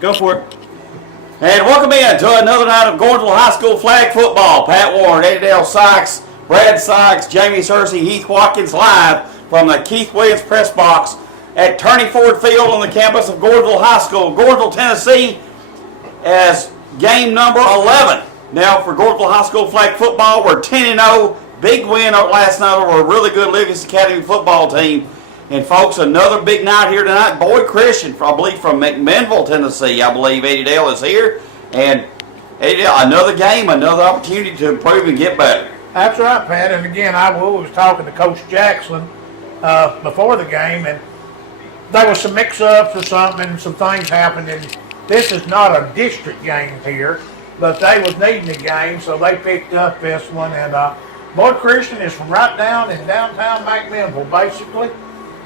Go for it. And welcome in to another night of Gordonsville High School flag football. Pat Warren, Eddie Dale Sykes, Brad Sykes, Jamie Searcy, Heath Watkins live from the Keith Williams press box at Turney Ford Field on the campus of Gordonsville High School, Gordonsville, Tennessee, as game number 11. Now for Gordonsville High School flag football, we're 10-0. Big win last night over a really good Livingston Academy football team. And folks, another big night here tonight. Boyd Christian, I believe from McMinnville, Tennessee. I believe Eddie Dale is here. And Eddie Dale, another game, another opportunity to improve and get better. That's right, Pat. And again, I was talking to Coach Jackson before the game, and there was some mix-ups or something, and some things happened. And this is not a district game here, but they was needing a game, so they picked up this one. And Boyd Christian is from right down in downtown McMinnville, basically.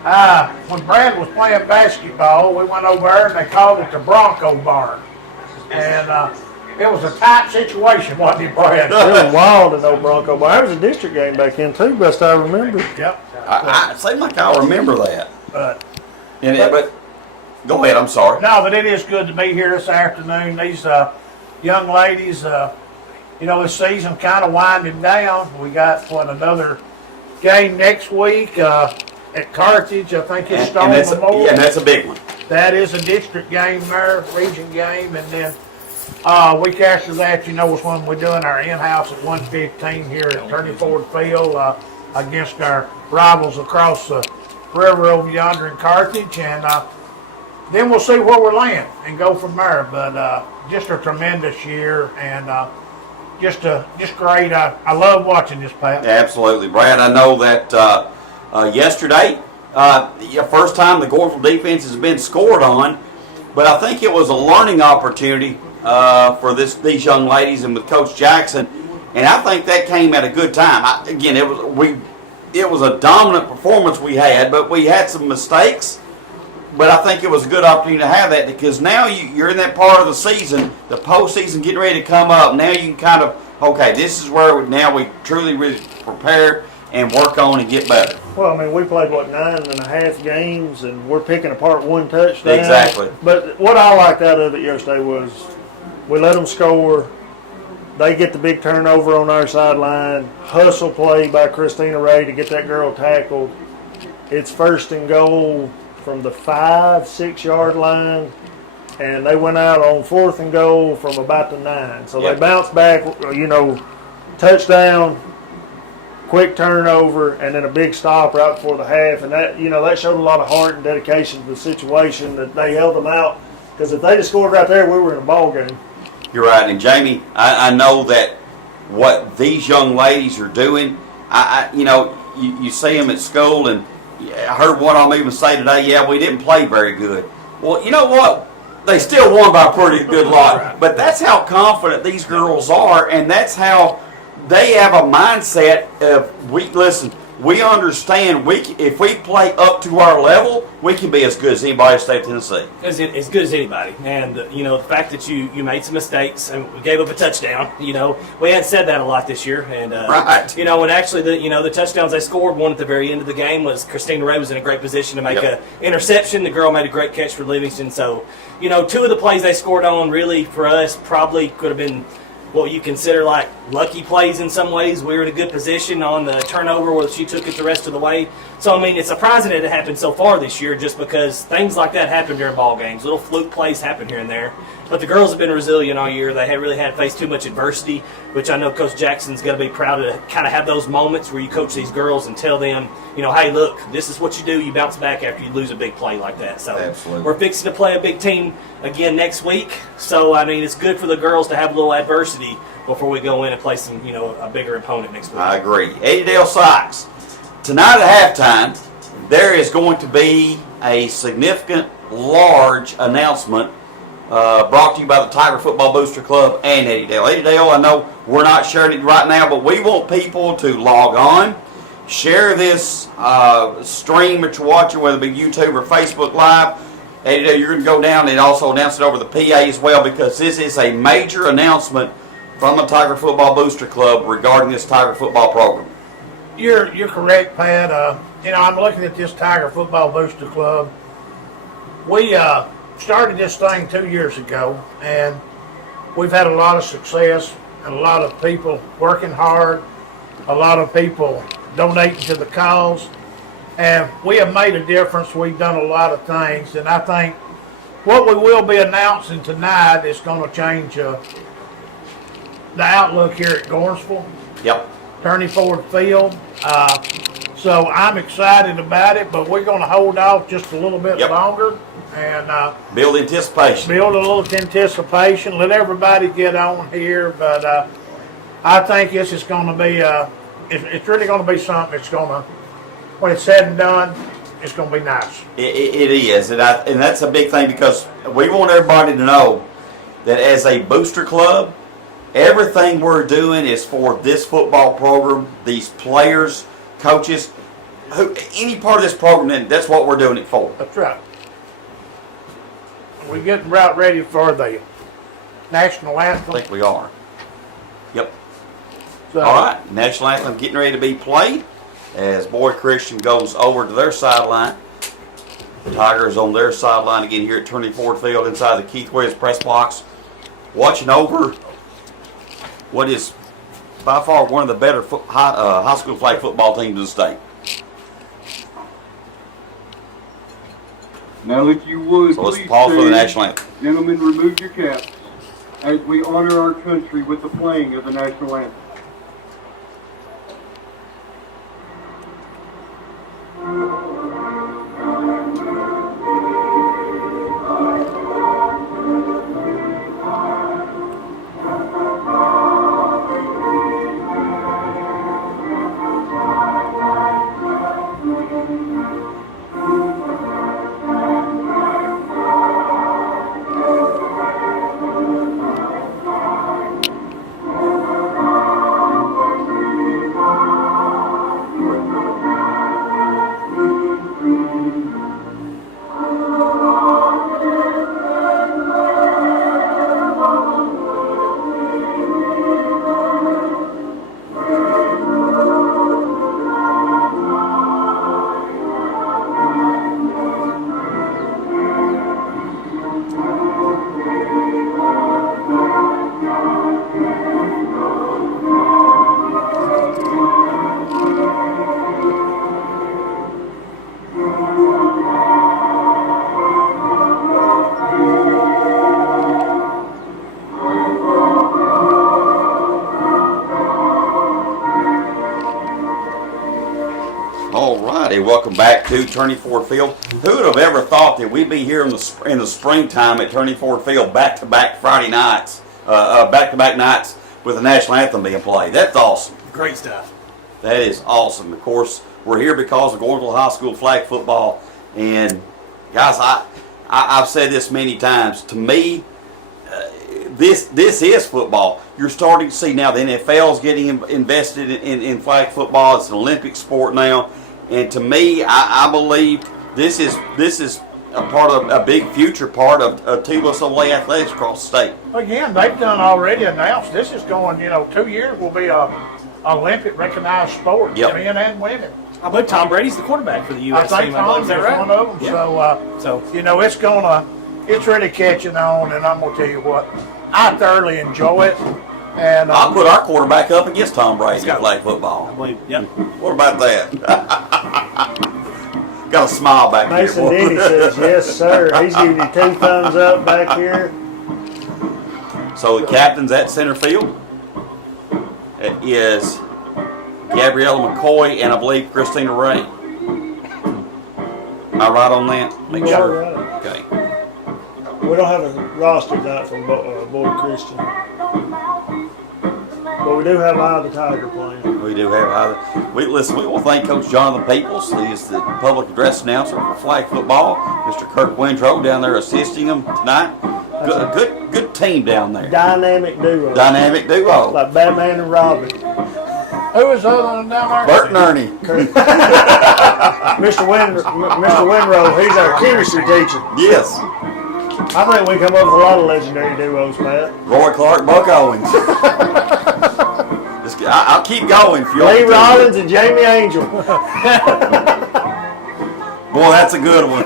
When Brad was playing basketball, we went over there and they called it the Bronco Barn. And it was a tight situation, wasn't it, Brad? It was wild in old Bronco Barn. That was a district game back then, too, best I remember. Yep. It seemed like I remember that. But go ahead, I'm sorry. No, but it is good to be here this afternoon. These young ladies, this season kind of winding down. We got, another game next week. At Carthage, I think it's Stone Memorial. And that's a big one. That is a district game there, region game, and then week after that, is when we're doing our in-house at 1:15 here at Turney Ford Field against our rivals across the river over yonder in Carthage, and then we'll see where we're landing and go from there. But just a tremendous year, and just great. I love watching this, Pat. Absolutely, Brad. I know that. Yesterday, first time the Gordonsville defense has been scored on, but I think it was a learning opportunity for these young ladies and with Coach Jackson, and I think that came at a good time. It was a dominant performance we had, but we had some mistakes. But I think it was a good opportunity to have that because now you're in that part of the season, the postseason getting ready to come up. Now you can kind of, this is where we truly really prepare and work on and get better. Well, we played, 9.5 games, and we're picking apart one touchdown. Exactly. But what I liked out of it yesterday was we let them score. They get the big turnover on our sideline. Hustle play by Christina Ray to get that girl tackled. It's first and goal from the 5-6 yard line, and they went out on 4th and goal from about the 9. So They bounced back, touchdown, quick turnover, and then a big stop right before the half, and that showed a lot of heart and dedication to the situation that they held them out. Because if they just scored right there, we were in a ball game. You're right, and Jamie, I know that what these young ladies are doing. You see them at school, and I heard one of them even say today, "Yeah, we didn't play very good." Well, you know what? They still won by a pretty good lot. But that's how confident these girls are, and that's how they have a mindset of, we understand if we play up to our level, we can be as good as anybody in the state of Tennessee. As good as anybody. And, the fact that you made some mistakes and we gave up a touchdown, we hadn't said that a lot this year. And, right. When actually the touchdowns they scored, one at the very end of the game was Christina Ray was in a great position to make an interception. The girl made a great catch for Livingston. So, two of the plays they scored on really for us probably could have been what you consider like lucky plays in some ways. We were in a good position on the turnover where she took it the rest of the way. So, it's surprising that it happened so far this year just because things like that happen during ball games. Little fluke plays happen here and there. But the girls have been resilient all year. They really had faced too much adversity, which I know Coach Jackson's going to be proud to kind of have those moments where you coach these girls and tell them, hey, look, this is what you do. You bounce back after you lose a big play like that. So Absolutely. We're fixing to play a big team again next week. So, it's good for the girls to have a little adversity before we go in and play some, a bigger opponent next week. I agree. Eddie Dale Sykes. Tonight at halftime, there is going to be a significant, large announcement brought to you by the Tiger Football Booster Club and Eddie Dale. Eddie Dale, I know we're not sharing it right now, but we want people to log on, share this stream that you're watching, whether it be YouTube or Facebook Live. Eddie Dale, you're going to go down and also announce it over the PA as well, because this is a major announcement from the Tiger Football Booster Club regarding this Tiger football program. You're correct, Pat. I'm looking at this Tiger Football Booster Club. We started this thing 2 years ago, and we've had a lot of success, and a lot of people working hard, a lot of people donating to the cause, and we have made a difference. We've done a lot of things, and I think what we will be announcing tonight is going to change the outlook here at Gordonsville. Yep. Turney Ford Field. So I'm excited about it, but we're going to hold off just a little bit longer and build anticipation. Build a little anticipation. Let everybody get on here, but I think this is going to be. It's really going to be something. It's going to, when it's said and done, it's going to be nice. It is, and that's a big thing because we want everybody to know that as a booster club, everything we're doing is for this football program, these players, coaches, any part of this program. That's what we're doing it for. That's right. We're getting right ready for the national anthem. I think we are. Yep. So, all right, national anthem getting ready to be played as Boyd Christian goes over to their sideline. Tigers on their sideline again here at Turney Ford Field inside the Keith Williams press box, watching over what is by far one of the better high school flag football teams in the state. Now, if you would, So let's please pause for the stand. national anthem. Gentlemen, remove your caps as we honor our country with the playing of the national anthem. Welcome back to Turney Ford Field. Who would have ever thought that we'd be here in the springtime at Turney Ford Field back-to-back Friday nights, back-to-back nights with the national anthem being played? That's awesome. Great stuff. That is awesome. Of course, we're here because of Gordonsville High School flag football. And guys, I've said this many times. To me, this is football. You're starting to see now the NFL is getting invested in flag football. It's an Olympic sport now. And to me, I believe this is a part of a big future part of Tubeless Olay athletics across the state. Again, they've done already announced this is going. 2 years will be a Olympic recognized sport, men and women. I believe Tom Brady's the quarterback for the U.S. I think team. Tom's one of them. Yeah. It's really catching on, and I'm gonna tell you what, I thoroughly enjoy it. And I'll put our quarterback up against Tom Brady in flag football. I believe. Yep. What about that? Got a smile back Mason here. Denny says, yes, sir. He's giving you 2 thumbs up back here. So the captain's at center field. It is Gabriella McCoy and I believe Christina Ray. Am I right on that? Make You are sure. right. Okay. We don't have a roster tonight from Boyd Christian. But we do have Eye of the Tiger playing. We do have either. We want to thank Coach Jonathan Peoples. He is the public address announcer for flag football. Mr. Kirk Windrow down there assisting them tonight. Good team down there. Dynamic duo. Dynamic duo. Like Batman and Robin. who is the other one down there? Bert and Ernie. Mr. Windrow, he's our chemistry teacher. Yes. I think we come up with a lot of legendary duos, Pat. Roy Clark, Buck Owens. I'll keep going if you Lee Rollins and Jamie Angel. Boy, that's a good one.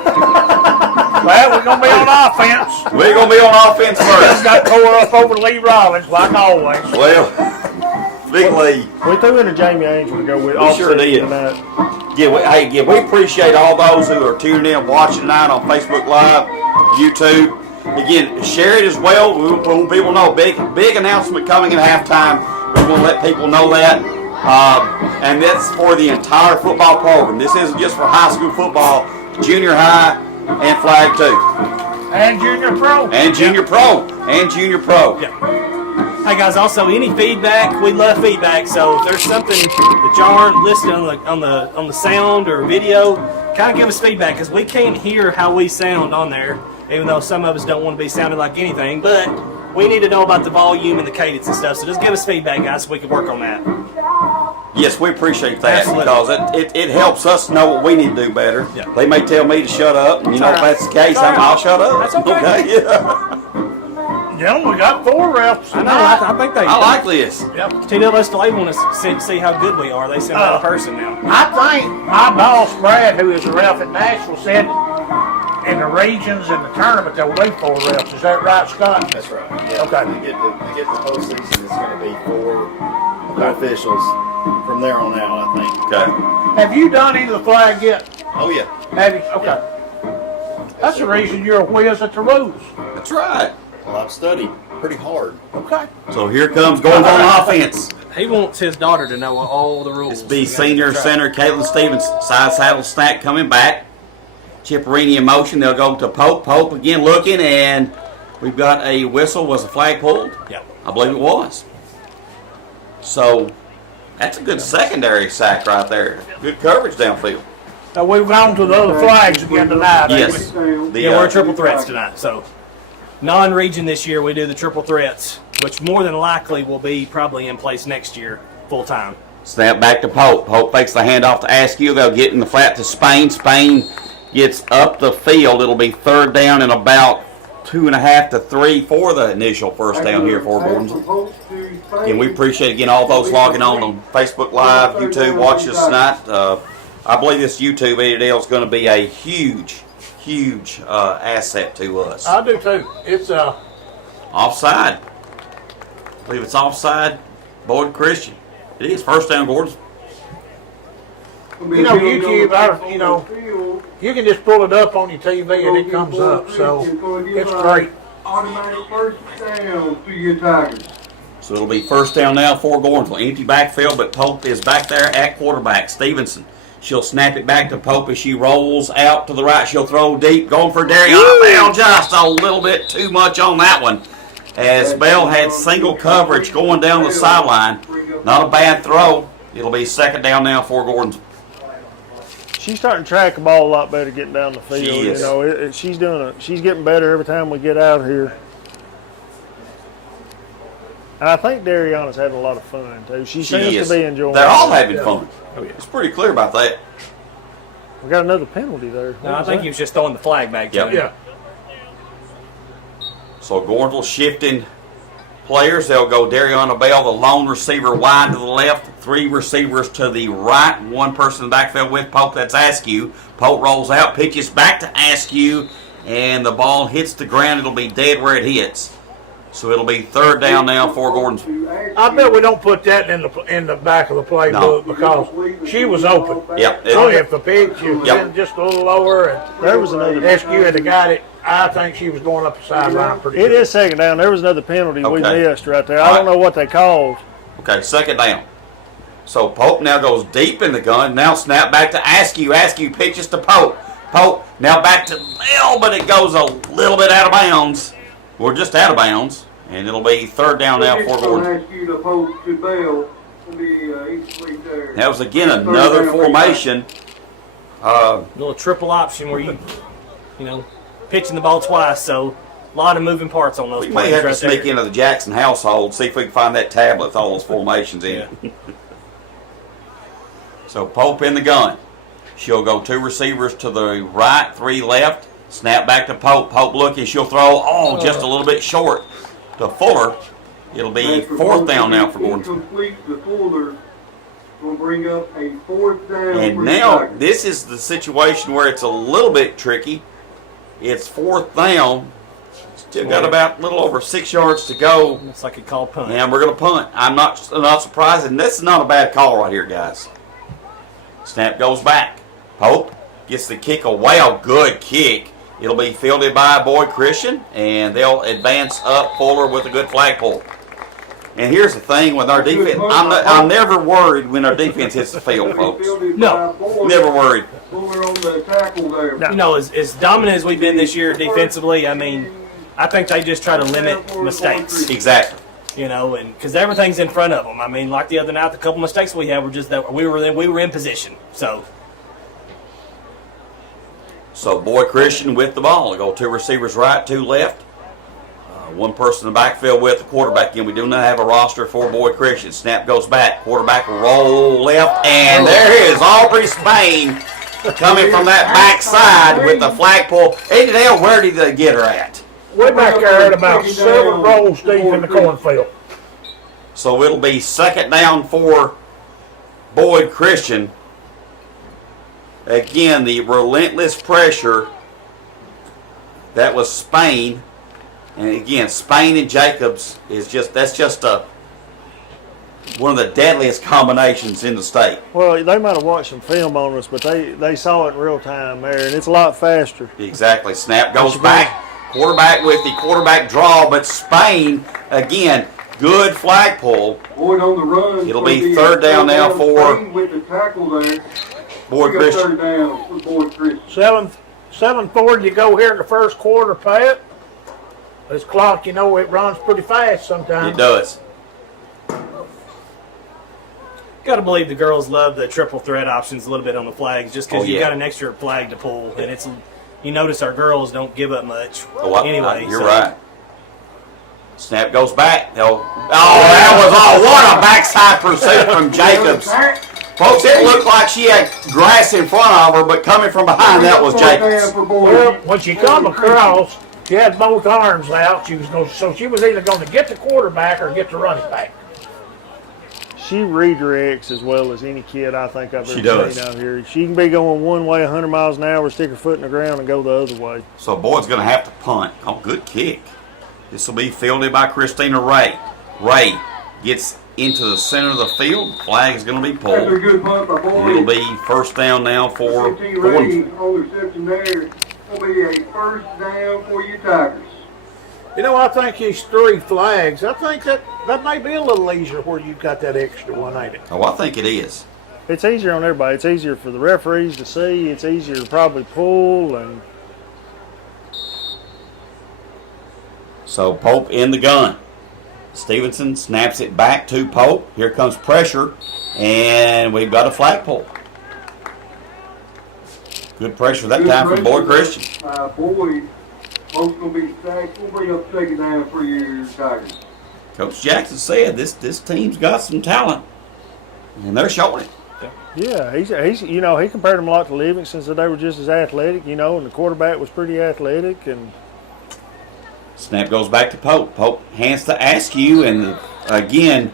Well, we're gonna be on offense. We're going to be on offense Just first. got tore up over Lee Rollins, like always. Well, Big Lee. We threw in a Jamie Angel to go with. We sure did. Tonight. Yeah, we appreciate all those who are tuning in, watching tonight on Facebook Live, YouTube. Again, share it as well. We want people to know. Big announcement coming at halftime. We want to let people know that. And that's for the entire football program. This isn't just for high school football, junior high, and flag too. And junior pro. And junior pro. And junior pro. Yeah. Hey guys, also any feedback, we love feedback. So if there's something that y'all aren't listening on the sound or video, kind of give us feedback because we can't hear how we sound on there, even though some of us don't want to be sounding like anything. But we need to know about the volume and the cadence and stuff. So just give us feedback, guys, so we can work on that. Yes, we appreciate that. Absolutely. Because it helps us know what we need to do better. Yeah. They may tell me to shut up, and if that's the case, I'll shut up. That's okay. Yeah. Gentlemen, we got 4 refs. I know. I think they. I like this. Yep. TWS Delay want to see how good we are. They send out a person now. I think my boss, Brad, who is a ref at Nashville, said in the regions and the tournament there will be 4 refs. Is that right, Scott? That's right. Yeah. Okay. To get the postseason, it's going to be 4 officials from there on out, I think. Okay. Have you done any of the flag yet? Oh, yeah. Have you? Okay. That's the reason you're a whiz at the rules. That's right. Well, I've studied pretty hard. Okay. So here comes going on offense. He wants his daughter to know all the rules. It's be senior center Caitlin Stevens, side saddle snack coming back. Chipperini in motion. They'll go to Pope. Pope again looking, and we've got a whistle. Was the flag pulled? Yep. I believe it was. So that's a good secondary sack right there. Good coverage downfield. Now we've gone to the other flags again tonight. ain't Yes. we? Yeah, we're triple threats tonight. So non-region this year, we do the triple threats, which more than likely will be probably in place next year full time. Snap back to Pope. Pope fakes the handoff to Askew. They'll get in the flat to Spain. Spain gets up the field. It'll be 3rd down and about 2.5 to 3 for the initial first down here for Gordonsville. And we appreciate again all those logging on Facebook Live, YouTube, watch us tonight. I believe this YouTube ADL is going to be a huge asset to us. I do too. It's Offside. I believe it's offside. Boyd Christian. It is first down, Gordonsville. YouTube. You can just pull it up on your TV and it comes up. So it's great. Automatic first down to your Tigers. So it'll be first down now for Gordonsville. Empty backfield, but Pope is back there at quarterback. Stevenson. She'll snap it back to Pope as she rolls out to the right. She'll throw deep, going for Dariana Bell. Just a little bit too much on that one. As Bell had single coverage going down the sideline. Not a bad throw. It'll be 2nd down now for Gordonsville. She's starting to track the ball a lot better getting down the field. She is. You know, she's getting better every time we get out here. And I think Dariana's having a lot of fun too. She seems is. to be enjoying. They're all it. having fun. It's pretty clear about that. We got another penalty there. No, I What was think that? he was just throwing the flag back to Yep. him. Yeah. So Gordonsville shifting players. They'll go Dariana Bell, the lone receiver, wide to the left. 3 receivers to the right. 1 person in the backfield with Pope. That's Askew. Pope rolls out, pitches back to Askew, and the ball hits the ground. It'll be dead where it hits. So it'll be 3rd down now for Gordonsville. I bet we don't put that in the back of the playbook because she was open. Yep. So if the pitch was Yep. in just a little lower and There was another. SQ had got it, I think she was going up the sideline pretty It good. is 2nd down. There was another penalty we Okay. missed right there. All I don't right. know what they called. Okay, 2nd down. So Pope now goes deep in the gun. Now snap back to Askew. Askew pitches to Pope. Pope now back to Bell, but it goes a little bit out of bounds. We're just out of bounds. And it'll be 3rd down now for Gordonsville. Ask you to post to Bell. It'll be each week there. That was again another formation. Little triple option where you pitching the ball twice. So a lot of moving parts on those We plays may have to right sneak there. into the Jackson household, see if we can find that tablet with all those formations in it. So Pope in the gun. She'll go 2 receivers to the right, 3 left. Snap back to Pope. Pope looking. She'll throw, just a little bit short to Fuller. It'll be 4th down now for Gordonsville. Incomplete to Fuller. Will bring up a 4th down. And for the now Tigers. this is the situation where it's a little bit tricky. It's 4th down. Still got about a little over 6 yards to go. Looks like a call punt. And we're going to punt. I'm not surprised, and this is not a bad call right here, guys. Snap goes back. Pope gets the kick away. A good kick. It'll be fielded by Boyd Christian, and they'll advance up Fuller with a good flagpole. And here's the thing with our defense. I'm never worried when our defense hits the field, folks. No. Never worried. Fuller on the tackle there. No. You know, as dominant as we've been this year defensively, I mean, I think they just try to limit mistakes. Exactly. You know, and because everything's in front of them. I mean, like the other night, the couple mistakes we had were just that we were in position. So Boyd Christian with the ball. They go 2 receivers right, 2 left. 1 person in the backfield with the quarterback. Again, we do not have a roster for Boyd Christian. Snap goes back. Quarterback roll left. And there is Aubrey Spain coming from that backside with the flagpole. Hey, Dale, where did they get her at? We're back there at about 7 rows deep in the cornfield. So it'll be 2nd down for Boyd Christian. Again, the relentless pressure. That was Spain. And again, Spain and Jacobs that's just one of the deadliest combinations in the state. Well, they might have watched some film on us, but they saw it in real time there, and it's a lot faster. Exactly. Snap goes back. Quarterback with the quarterback draw, but Spain, again, good flagpole. Boyd on the run. It'll be 3rd down now for with the tackle there. Boyd Christian. 3rd down for Boyd Christian. 7-4 you go here in the first quarter, Pat. This clock, you know, it runs pretty fast sometimes. It does. got to believe the girls love the triple threat options a little bit on the flags, just because you've yeah. got an extra flag to pull, and it's. You notice our girls don't give up much. Anyway, you're right. Snap goes back. That was all. What a backside pursuit from Jacobs. Folks, it looked like she had grass in front of her, but coming from behind, that was Jacobs. Well, when she come across, she had both arms out. So she was either going to get the quarterback or get the running back. She redirects as well as any kid I think I've She ever does. seen out here. She can be going one way 100 miles an hour, stick her foot in the ground, and go the other way. So Boyd's going to have to punt. Oh, good kick. This will be fielded by Christina Ray. Ray gets into the center of the field. Flag is going to be That's a pulled. good punt by Boyd. It'll be first down now for 15 Ray Gordonsville. on the reception there. It'll be a first down for you Tigers. You know, I think these 3 flags, I think that may be a little easier where you've got that extra one, ain't it? Oh, I think it is. It's easier on everybody. It's easier for the referees to see. It's easier to probably pull. And So Pope in the gun. Stevenson snaps it back to Pope. Here comes pressure, and we've got a flagpole. Good pressure that time from Boyd Christian. Boyd, both going to be stacked. We'll bring up second down for you Tigers. Coach Jackson said this team's got some talent, and they're showing it. yeah, he's you know, he compared them a lot to Livingston, said they were just as athletic, you know, and the quarterback was pretty athletic. And Snap goes back to Pope. Pope hands to Askew, and again,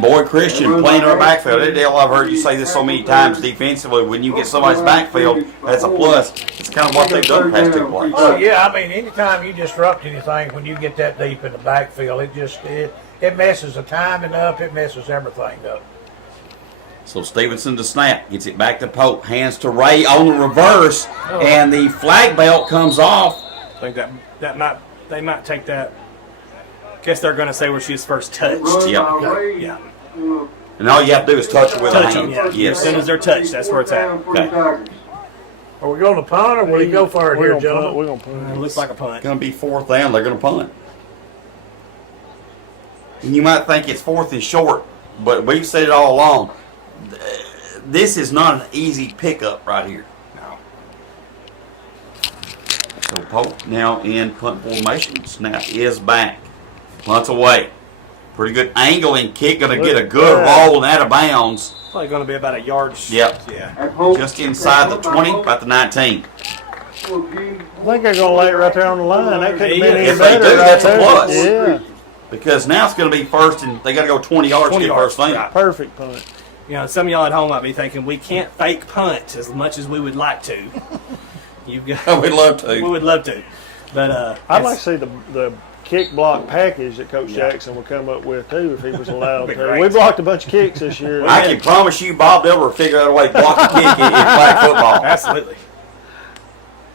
Boyd Christian playing our backfield. Dale, I've heard you say this so many times defensively. When you get somebody's backfield, that's a plus. It's kind of what they've done the past 2 plays. Oh, yeah, I mean, anytime you disrupt anything, when you get that deep in the backfield, it messes the timing up, it messes everything up. So Stevenson to snap, gets it back to Pope, hands to Ray on the reverse, and the flag belt comes off. I think they might take that. Guess they're going to say where she was first touched. Yeah. And all you have to do is touch her with a Touch hand. them, yeah. Yes. As soon as they're touched, that's where it's at. Okay. Are we going to punt or will we go for it we're here, gonna gentlemen? punt. We're gonna punt. It looks like a punt. It's going to be 4th down. They're going to punt. And you might think it's 4th and short, but we've said it all along. This is not an easy pickup right here. No. So Pope now in punt formation. Snap is back. Punts away. Pretty good angling kick. Going to get a good roll and out of bounds. Probably going to be about a yard. Yep. Yeah. Just inside the 20, about the 19. I think they're gonna lay it right there on the line. That could have been any If they better do, right that's a there. plus. Yeah, Because now it's going to be first, and they got to go 20 yards 20 to get yards, first thing. right. perfect punt. You know, some of y'all at home might be thinking we can't fake punt as much as we would like to. You've got. We'd love We to. would love to, but I'd like to see the kick block package that Coach Jackson would come up with too if he was allowed Be to. great. We blocked a bunch of kicks this year. I can promise you, Bob Dilber will figure out a way to block a kick in flag football. Absolutely.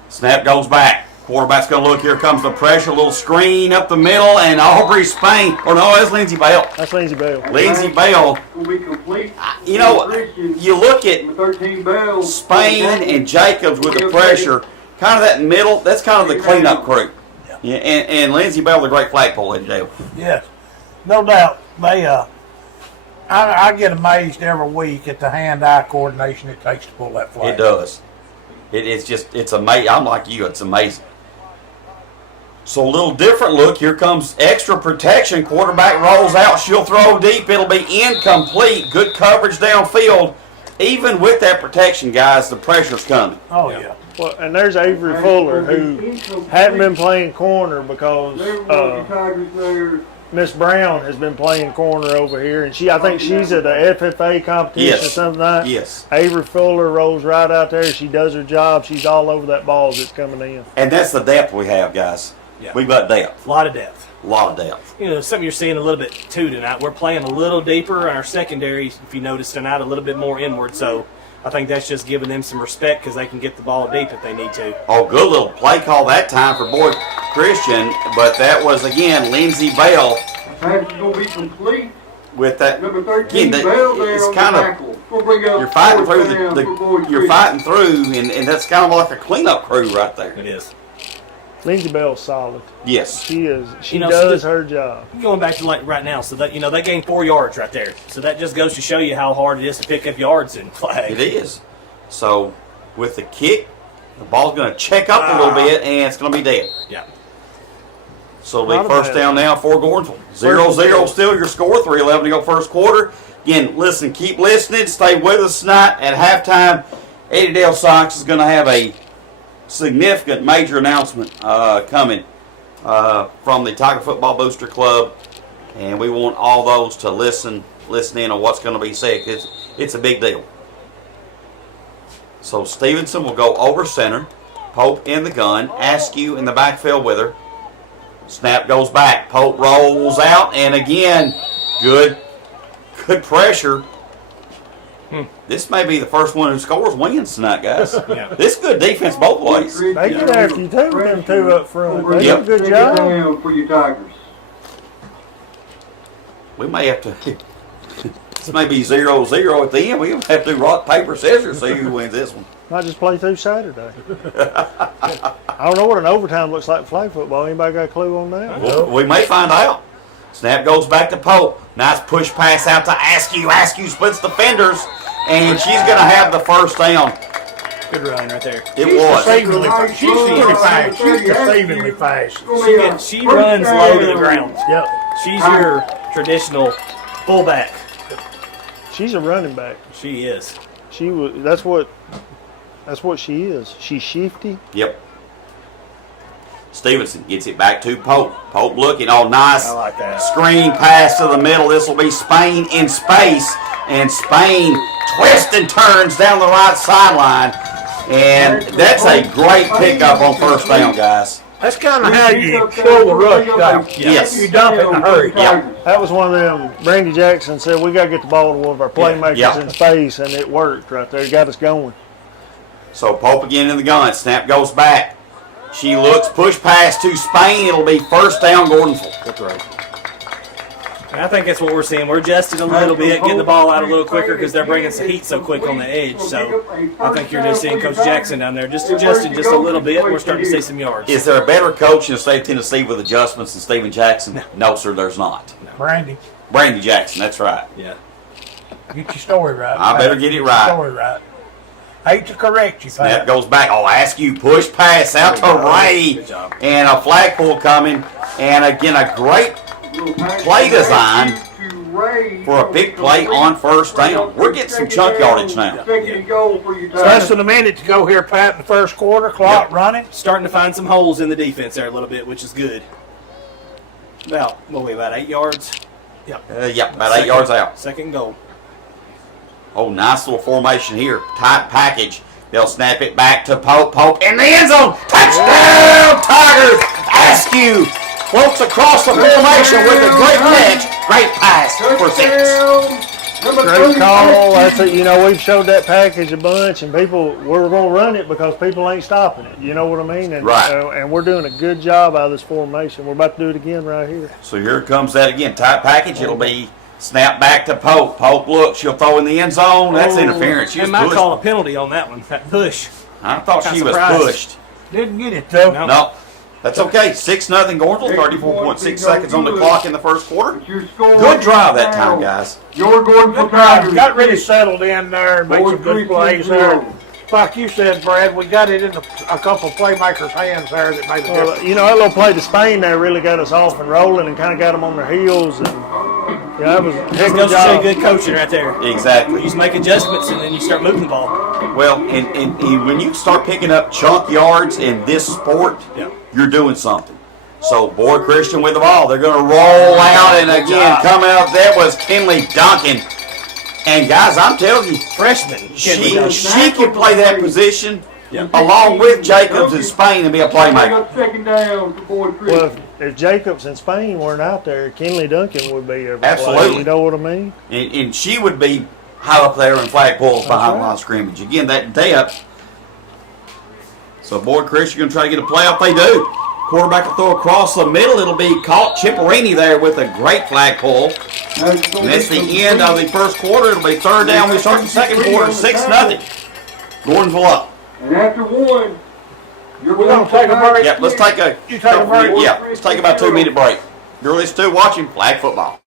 Snap goes back. Quarterback's going to look. Here comes the pressure. A little screen up the middle, and Aubrey Spain. Or no, that's Lindsey Bell. That's Lindsey Bell. Lindsey Bell. Will be complete. You know, you look at With 13 bells. Spain and Jacobs with the pressure, kind of that middle. That's kind of the cleanup crew. Yeah, and Lindsey Bell, the great flagpole head, Dale. Yes, no doubt. They, I get amazed every week at the hand-eye coordination it takes to pull that flag. It does. It's amazing. I'm like you. It's amazing. So a little different look. Here comes extra protection. Quarterback rolls out. She'll throw deep. It'll be incomplete. Good coverage downfield. Even with that protection, guys, the pressure's coming. Oh yeah. Well, and there's Avery Fuller who hadn't been playing corner because Tigers there. Miss Brown has been playing corner over here, and I think she's at a FFA competition or Yes. something like that. Yes. Avery Fuller rolls right out there. She does her job. She's all over that ball as it's coming in. And that's the depth we have, guys. Yeah. We've got depth. A lot of depth. A lot of depth. You know, something you're seeing a little bit too tonight. We're playing a little deeper in our secondary, if you notice tonight, a little bit more inward. So I think that's just giving them some respect because they can get the ball deep if they need to. Oh, good little play call that time for Boyd Christian. But that was, again, Lindsey Bell Pass is going to be complete. with that. Number 13 Again, Bell there it's on kind the of, tackle. We'll bring up you're fighting fourth through down for Boyd you're Christian. fighting through, and that's kind of like a cleanup crew right there. It is. Lindsey Bell's solid. Yes. She is. She You know, so does the- her job. Going back to like right now, so that they gained 4 yards right there. So that just goes to show you how hard it is to pick up yards in flag. It is. So with the kick, the ball's going to check up a little bit, and it's going to be dead. Yeah. So it'll Not be a first bad down now for Gordonsville. 0-0 still your score. 3:11 to go first quarter. Again, listen, keep listening. Stay with us tonight at halftime. Adydale Sox is going to have a significant major announcement coming from the Tiger Football Booster Club, and we want all those to listen in on what's going to be said. It's a big deal. So Stevenson will go over center. Pope in the gun. Askew in the backfield with her. Snap goes back. Pope rolls out, and again, good pressure. This may be the first one who scores wins tonight, guys. Yeah. This is good defense both ways. They get after you too with them two up front. They do Yep. a good Second job. down for you Tigers. We may have to. This may be 0-0 at the end. We have to do rock, paper, scissors, see who wins this one. Might just play through Saturday. I don't know what an overtime looks like in flag football. Anybody got a clue on that? Well, we may find out. Snap goes back to Pope. Nice push pass out to Askew. Askew splits defenders, and she's going to have the first down. Good run right there. It was. She's pretty fast. She's deceivingly fast. She runs low to the ground. Yep. She's your traditional fullback. She's a running back. She is. She was. That's what she is. She's shifty. Yep. Stevenson gets it back to Pope. Pope looking all nice. I like that. Screen pass to the middle. This will be Spain in space. And Spain twists and turns down the right sideline. And that's a great pickup on first down, guys. That's kind of how you slow the rush down. Yes. You dump it in a hurry. Yep. That was one of them. Brandy Jackson said we got to get the ball to one of our playmakers Yeah. in space, and it worked right there. It got us going. So Pope again in the gun. Snap goes back. She looks, push pass to Spain. It'll be first down, Gordonsville. That's right. And I think that's what we're seeing. We're adjusting a little bit, getting the ball out a little quicker because they're bringing some heat so quick on the edge. So I think you're just seeing Coach Jackson down there just adjusting just a little bit. We're starting to see some yards. Is there a better coach in the state of Tennessee with adjustments than Stephen Jackson? No, sir, there's not. Brandy, Brandy Jackson, that's right. Yeah. get your story right. I better get it right. Story right. Hate to correct you, Snap Pat. goes back. I'll ask you. Push pass out to Ray. Good job. And a flagpole coming. And again, a great play design for a big play on first down. We're getting some chunk yardage now. Second and goal for you Less Tigers. than a minute to go here, Pat, in the first quarter. Clock running. Starting to find some holes in the defense there a little bit, which is good. About 8 yards? Yep. Yeah, about 8 yards out. Second goal. Oh, nice little formation here. Tight package. They'll snap it back to Pope. Pope in the end zone. Touchdown, Tigers! Askew floats across the formation with a great catch. Great pass for 6. Great call. That's it. You know, we've showed that package a bunch, and we're going to run it because people ain't stopping it. You know what I mean? And, Right. And we're doing a good job out of this formation. We're about to do it again right here. So here comes that again. Tight package. It'll be snapped back to Pope. Pope looks. She'll throw in the end zone. That's interference. She They was might call a pushed. penalty on that one. That push. I thought she was surprised. pushed. Didn't get it though. No. No. That's okay. 6-0 Gordonsville. 34.6 seconds on the clock in the first quarter. Good drive that time, guys. Your Gordonsville Good drive. Tigers. Got really settled in there and made some good plays there. Like you said, Brad, we got it in a couple of playmakers' hands there that made a Well, difference. you know, that little play to Spain there really got us off and rolling and kind of got them on their heels. And yeah, that was a heck of a Goes to show job. you good coaching right there. You Exactly. just make adjustments and then you start moving the ball. Well, and when you start picking up chunk yards in this sport, Yeah. you're doing something. So, Boyd Christian with the ball. They're going to roll out, and again, come out. That was Kinley Duncan. And, guys, I'm telling you, Freshman. she can play that position along with Jacobs in Spain and be a Bring playmaker. up second down for Boyd Well, Christian. if Jacobs and Spain weren't out there, Kinley Duncan would be every play. Absolutely. You know what I mean? And she would be high up there in flagpoles behind the line of scrimmage. Again, that depth. So, Boyd Christian going to try to get a playoff. They do. Quarterback will throw across the middle. It'll be caught. Chipperini there with a great flagpole. And that's the end of the first quarter. It'll be third down. We start the second quarter, 6-0. Gordonsville up. And after one, you're We're gonna take a break. Yep, let's take a You take a break? Yeah, let's take about 2-minute break. You're listening to watching Flag Football.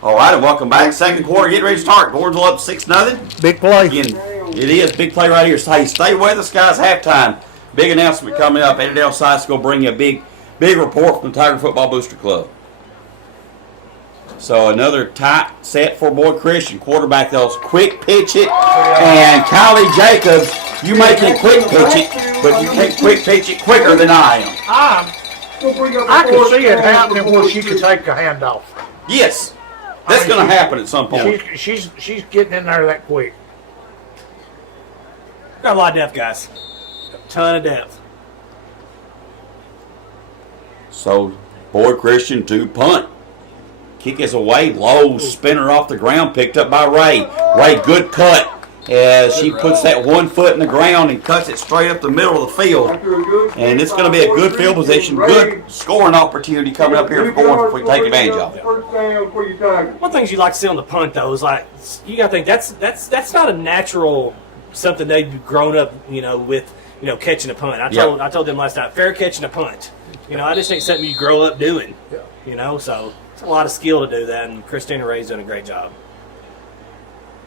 All right, and welcome back. Second quarter, getting ready to start. Gordonsville up 6-0. Big play. Again, it is big play right here. Hey, stay with us, guys. Halftime. Big announcement coming up. Annandale Sites going to bring you a big report from the Tiger Football Booster Club. So another tight set for Boyd Christian. Quarterback those quick pitch it. And Kylie Jacobs, you may can quick pitch it, but you can't quick pitch it quicker than I am. I could see it happening where she could take a handoff. Yes, that's going to happen at some point. She's getting in there that quick. Got a lot of depth, guys. A ton of depth. So Boyd Christian to punt. Kick is away, low spinner off the ground, picked up by Ray. Ray, good cut as she puts that 1 foot in the ground and cuts it straight up the middle of the field. And it's going to be a good field position, good scoring opportunity coming up here for Gordonsville if we take advantage of it. First down for you Tigers. One thing you like to see on the punt, though, is like you got to think that's not a natural something they've grown up, with, catching a punt. I told them last night, fair catching a punt. I just think something you grow up doing. So it's a lot of skill to do that, and Christina Ray's doing a great job.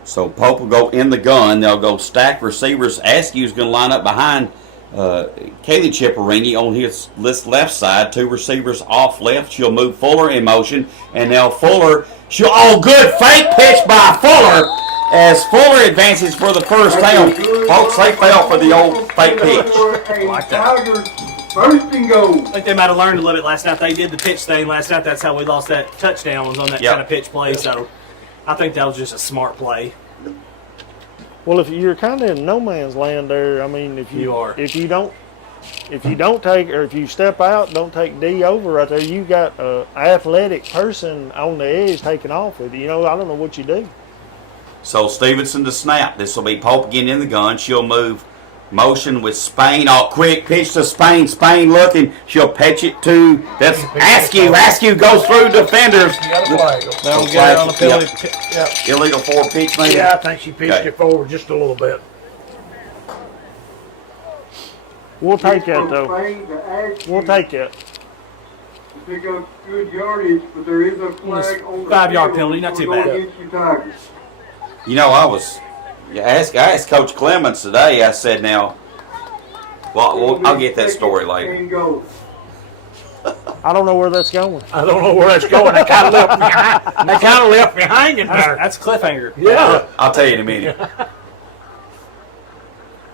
So Pope will go in the gun. They'll go stack receivers. Askew's going to line up behind Kaylee Chipperini on his left side. 2 receivers off left. She'll move Fuller in motion. And now Fuller, good fake pitch by Fuller as Fuller advances for the first down. Folks, they fell for the old fake pitch. Like that. First and goal. I think they might have learned a little bit last night. They did the pitch thing last night. That's how we lost that touchdown, was on that kind of pitch play. So I think that was just a smart play. Well, if you're kind of in no man's land there, I mean, if You are. if you don't take, or if you step out, don't take D over right there, you got a athletic person on the edge taking off with you. You know, I don't know what you do. So Stevenson to snap. This will be Pope again in the gun. She'll move motion with Spain. Oh, quick pitch to Spain. Spain looking. She'll pitch it to, that's Askew. Askew goes through defenders. You got a flag. Now we got it on the penalty. Yep. Illegal forward pitch, maybe? Yeah, I think she pitched Okay. it forward just a little bit. We'll take that From though. Spain to Ashby We'll take that. to pick up good yardage, but there is a flag on the 5-yard field penalty, not for too going bad. against you Tigers. You know, I asked Coach Clemens today, I said, now, well, I'll get that story later. And goal. I don't know where that's going. I don't know where that's going. They kind of left me. They kind of left me hanging there. That's cliffhanger. Yeah. I'll tell you in a minute.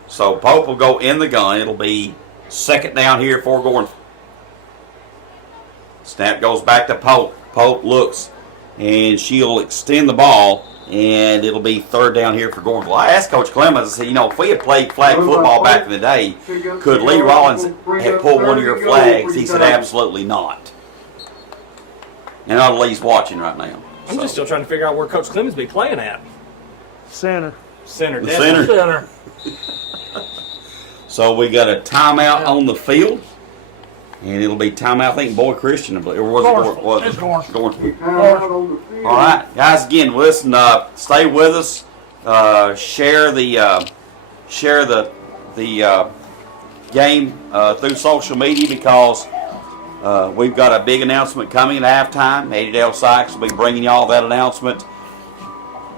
So Pope will go in the gun. It'll be second down here for Gordonsville. Snap goes back to Pope. Pope looks, and she'll extend the ball, and it'll be third down here for Gordonsville. I asked Coach Clemens, I said, you know, if we had played flag football back in the day, could Lee Rollins have pulled one of your flags? He said, absolutely not. And I know Lee's watching right now. I'm So, just still trying to figure out where Coach Clemens be playing at. Center. Center. The definitely. center. So we got a timeout on the field, and it'll be timeout. I think Boy Christian, or was it? Was It's it? Gordonsville. Gordonsville. Timeout on the field. All right, guys. Again, listen. Stay with us. Share the game through social media, because we've got a big announcement coming at halftime. Eddie Dale Sykes will be bringing y'all that announcement.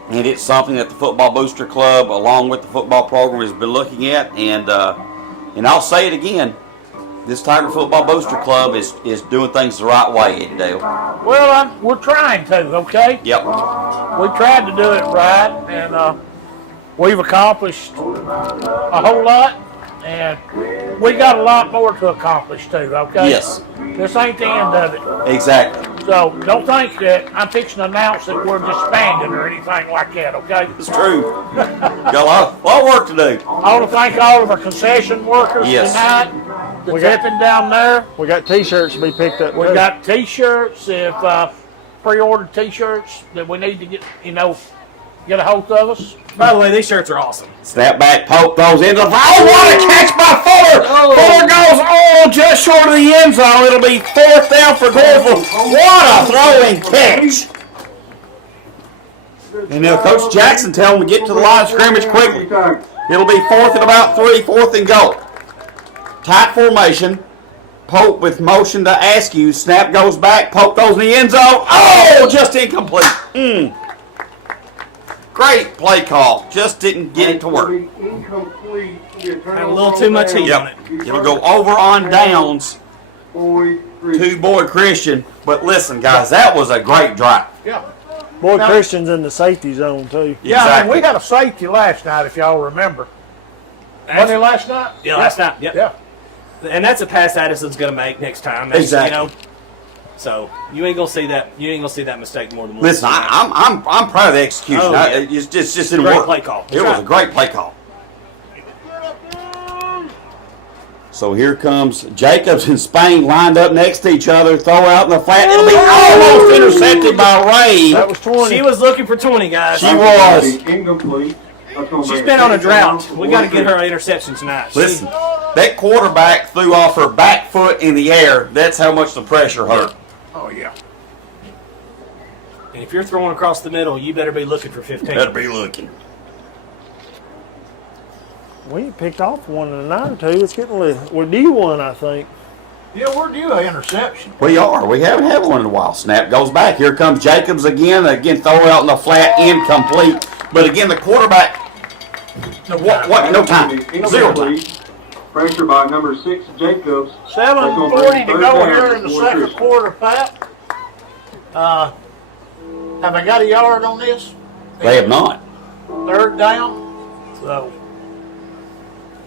And it's something that the Football Booster Club, along with the football program, has been looking at. And I'll say it again, this Tiger Football Booster Club is doing things the right way, Eddie Dale. Well, we're trying to, okay? Yep. We tried to do it right, and we've accomplished a whole lot, and we got a lot more to accomplish too, okay? Yes. This ain't the end of it. Exactly. So don't think that I'm fixing to announce that we're disbanding or anything like that, okay? It's true. Got a lot of work to do. I want to thank all of our concession workers Yes. tonight. The We got- tipping down there. We got T-shirts to be picked up. We too. got T-shirts. If pre-ordered T-shirts that we need to get a hold of us. By the way, these shirts are awesome. Snap back, Pope goes into the. Oh, what a catch by Fuller! Fuller goes just short of the end zone. It'll be fourth down for Gordonsville. What a throwing catch! And now Coach Jackson tell him to get to the line of scrimmage quickly. It'll be fourth and about 3, fourth and goal. Tight formation. Pope with motion to Askew. Snap goes back. Pope goes in the end zone. Oh, just incomplete. Great play call. Just didn't get it to work. Incomplete. Had a little too much heat on it. It'll go over on downs Boy, to Boy Christian. But listen, guys, that was a great drive. Yeah. Boy, Now- Christian's in the safety zone too. Yeah, I mean, Exactly. we had a safety last night, if y'all remember. Wasn't it last night? Yeah, last night. Yep. Yeah. And that's a pass Addison's going to make next time. That's, Exactly. You know, so you ain't gonna see that. You ain't gonna see that mistake more than once. Listen, I'm proud of the execution. Oh, yeah. It just didn't Great work. play call. It was a great play call. So here comes Jacobs and Spain lined up next to each other. Throw out in the flat. It'll be almost intercepted by Ray. That was 20. She was looking for 20, guys. She was. Incomplete. She's been on a drought. We got to get her an interception tonight. Listen, that quarterback threw off her back foot in the air. That's how much the pressure hurt. Oh, yeah. And if you're throwing across the middle, you better be looking for 15. Better be looking. We picked off one in a night or two. It's getting a little. We're due one, I think. Yeah, we're due an interception. We are. We haven't had one in a while. Snap goes back. Here comes Jacobs again. Again, throw out in the flat, incomplete. But again, the quarterback. What? No time. 0 time. Pressure by number 6, Jacobs. 7:40 to go here in the second quarter, Pat. Have I got a yard on this? They have not. Third down. So,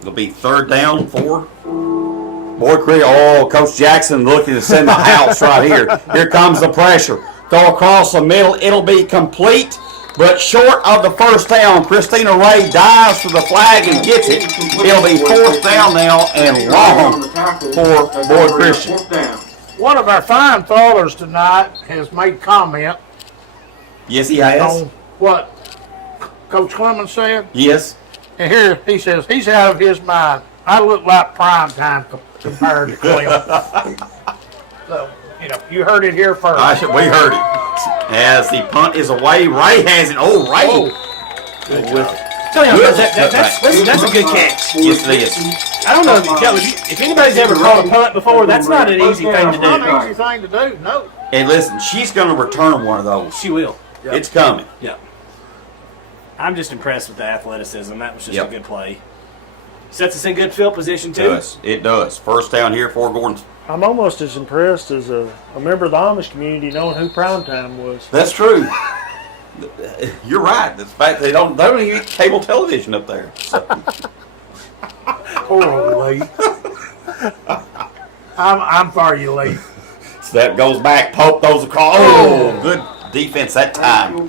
It'll be third down for Boy Creek. Oh, Coach Jackson looking to send the house right here. Here comes the pressure. Throw across the middle. It'll be complete but short of the first down. Christina Ray dives for the flag and gets it. It'll be fourth down now and long for Boyd Christian. One of our fine fathers tonight has made comment Yes, he has. on what Coach Clemens said. Yes. And here he says he's out of his mind. I look like prime time compared to Clemens. So, you heard it here first. We heard it. As the punt is away, Ray has it. Oh, Ray. Tell you what, that's a good catch. Yes, it is. I don't know if anybody's ever called a punt before. That's not an easy thing to It's not do. an easy thing to do, no. And listen, she's going to return one of those. She will. It's coming. Yeah. I'm just impressed with the athleticism. That was just a good play. Sets us in good field position, too. It does. First down here for Gordonsville. I'm almost as impressed as a member of the Amish community knowing who primetime was. That's true. You're right. The fact they don't even get cable television up there. So. Poor old Lee. I'm for you, Lee. So that goes back. Pope those across. Oh, good defense that time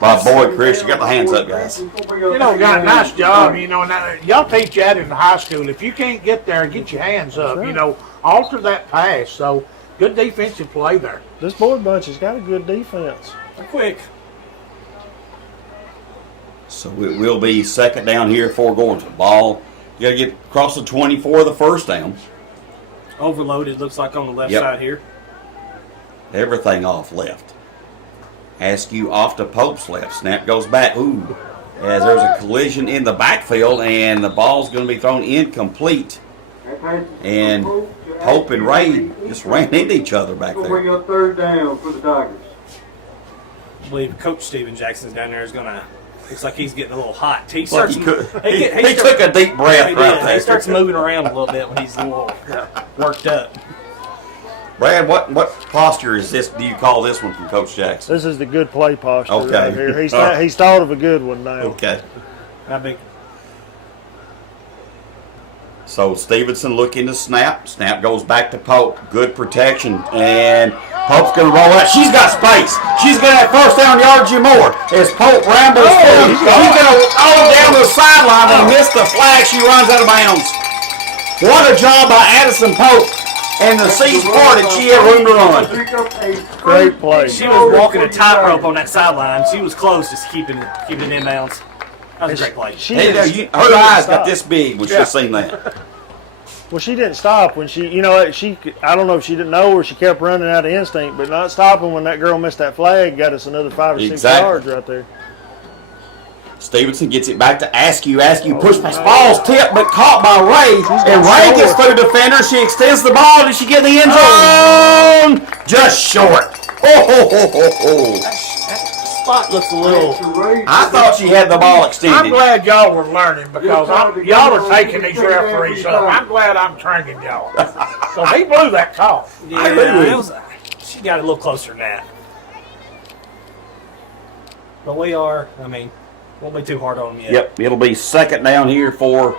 by Boyd Chris. You got the hands up, guys. Got a nice job. And y'all teach that in high school. If you can't get there, get your hands up. Right. Alter that pass. So good defensive play there. This Boyd bunch has got a good defense. They're quick. So it will be second down here for Gordonsville. Ball, you got to get across the 20 for the first down. Overloaded, looks like on the left Yep. side here. Everything off left. Askew off to Pope's left. Snap goes back. Ooh, as there's a collision in the backfield, and the ball's going to be thrown incomplete. And Pope and Ray just ran into each other back We'll bring there. up third down for the Tigers. I believe Coach Steven Jackson's down there is going to. Looks like he's getting a little hot. He Like starts. he took a deep breath He right did. there. He starts moving around a little bit when he's a little worked up. Brad, what posture is this? Do you call this one from Coach Jackson? This is the good play posture Okay. right here. He's thought of a good one now. Okay. How big? So Stevenson looking to snap. Snap goes back to Pope. Good protection. And Pope's going to roll out. She's got space. She's going to have first down yardage and more. As Pope rambles through, she's going to roll down the sideline and miss the flag. She runs out of bounds. What a job by Addison Pope. And the seats parted. She had room to run. Great play. She was walking a tightrope on that sideline. She was close, just keeping it in bounds. That was a great play. She Hey, didn't- her she eyes didn't got stop. this big when she seen that. Well, she didn't stop when she, I don't know if she didn't know or she kept running out of instinct, but not stopping when that girl missed that flag got us another 5 or 6 Exactly. yards right there. Stevenson gets it back to Askew. Askew push pass. Ball's tipped but caught by Ray. And Ray gets through defender. She extends the ball. Did she get in the end zone? Just short. Oh. That spot looks a little. I thought she had the ball I'm extended. glad y'all were learning because y'all are taking these referees up. I'm glad I'm training y'all. So he blew that call. Yeah, it was, she got a little closer than that. But we are, won't be too hard on them yet. Yep, it'll be second down here for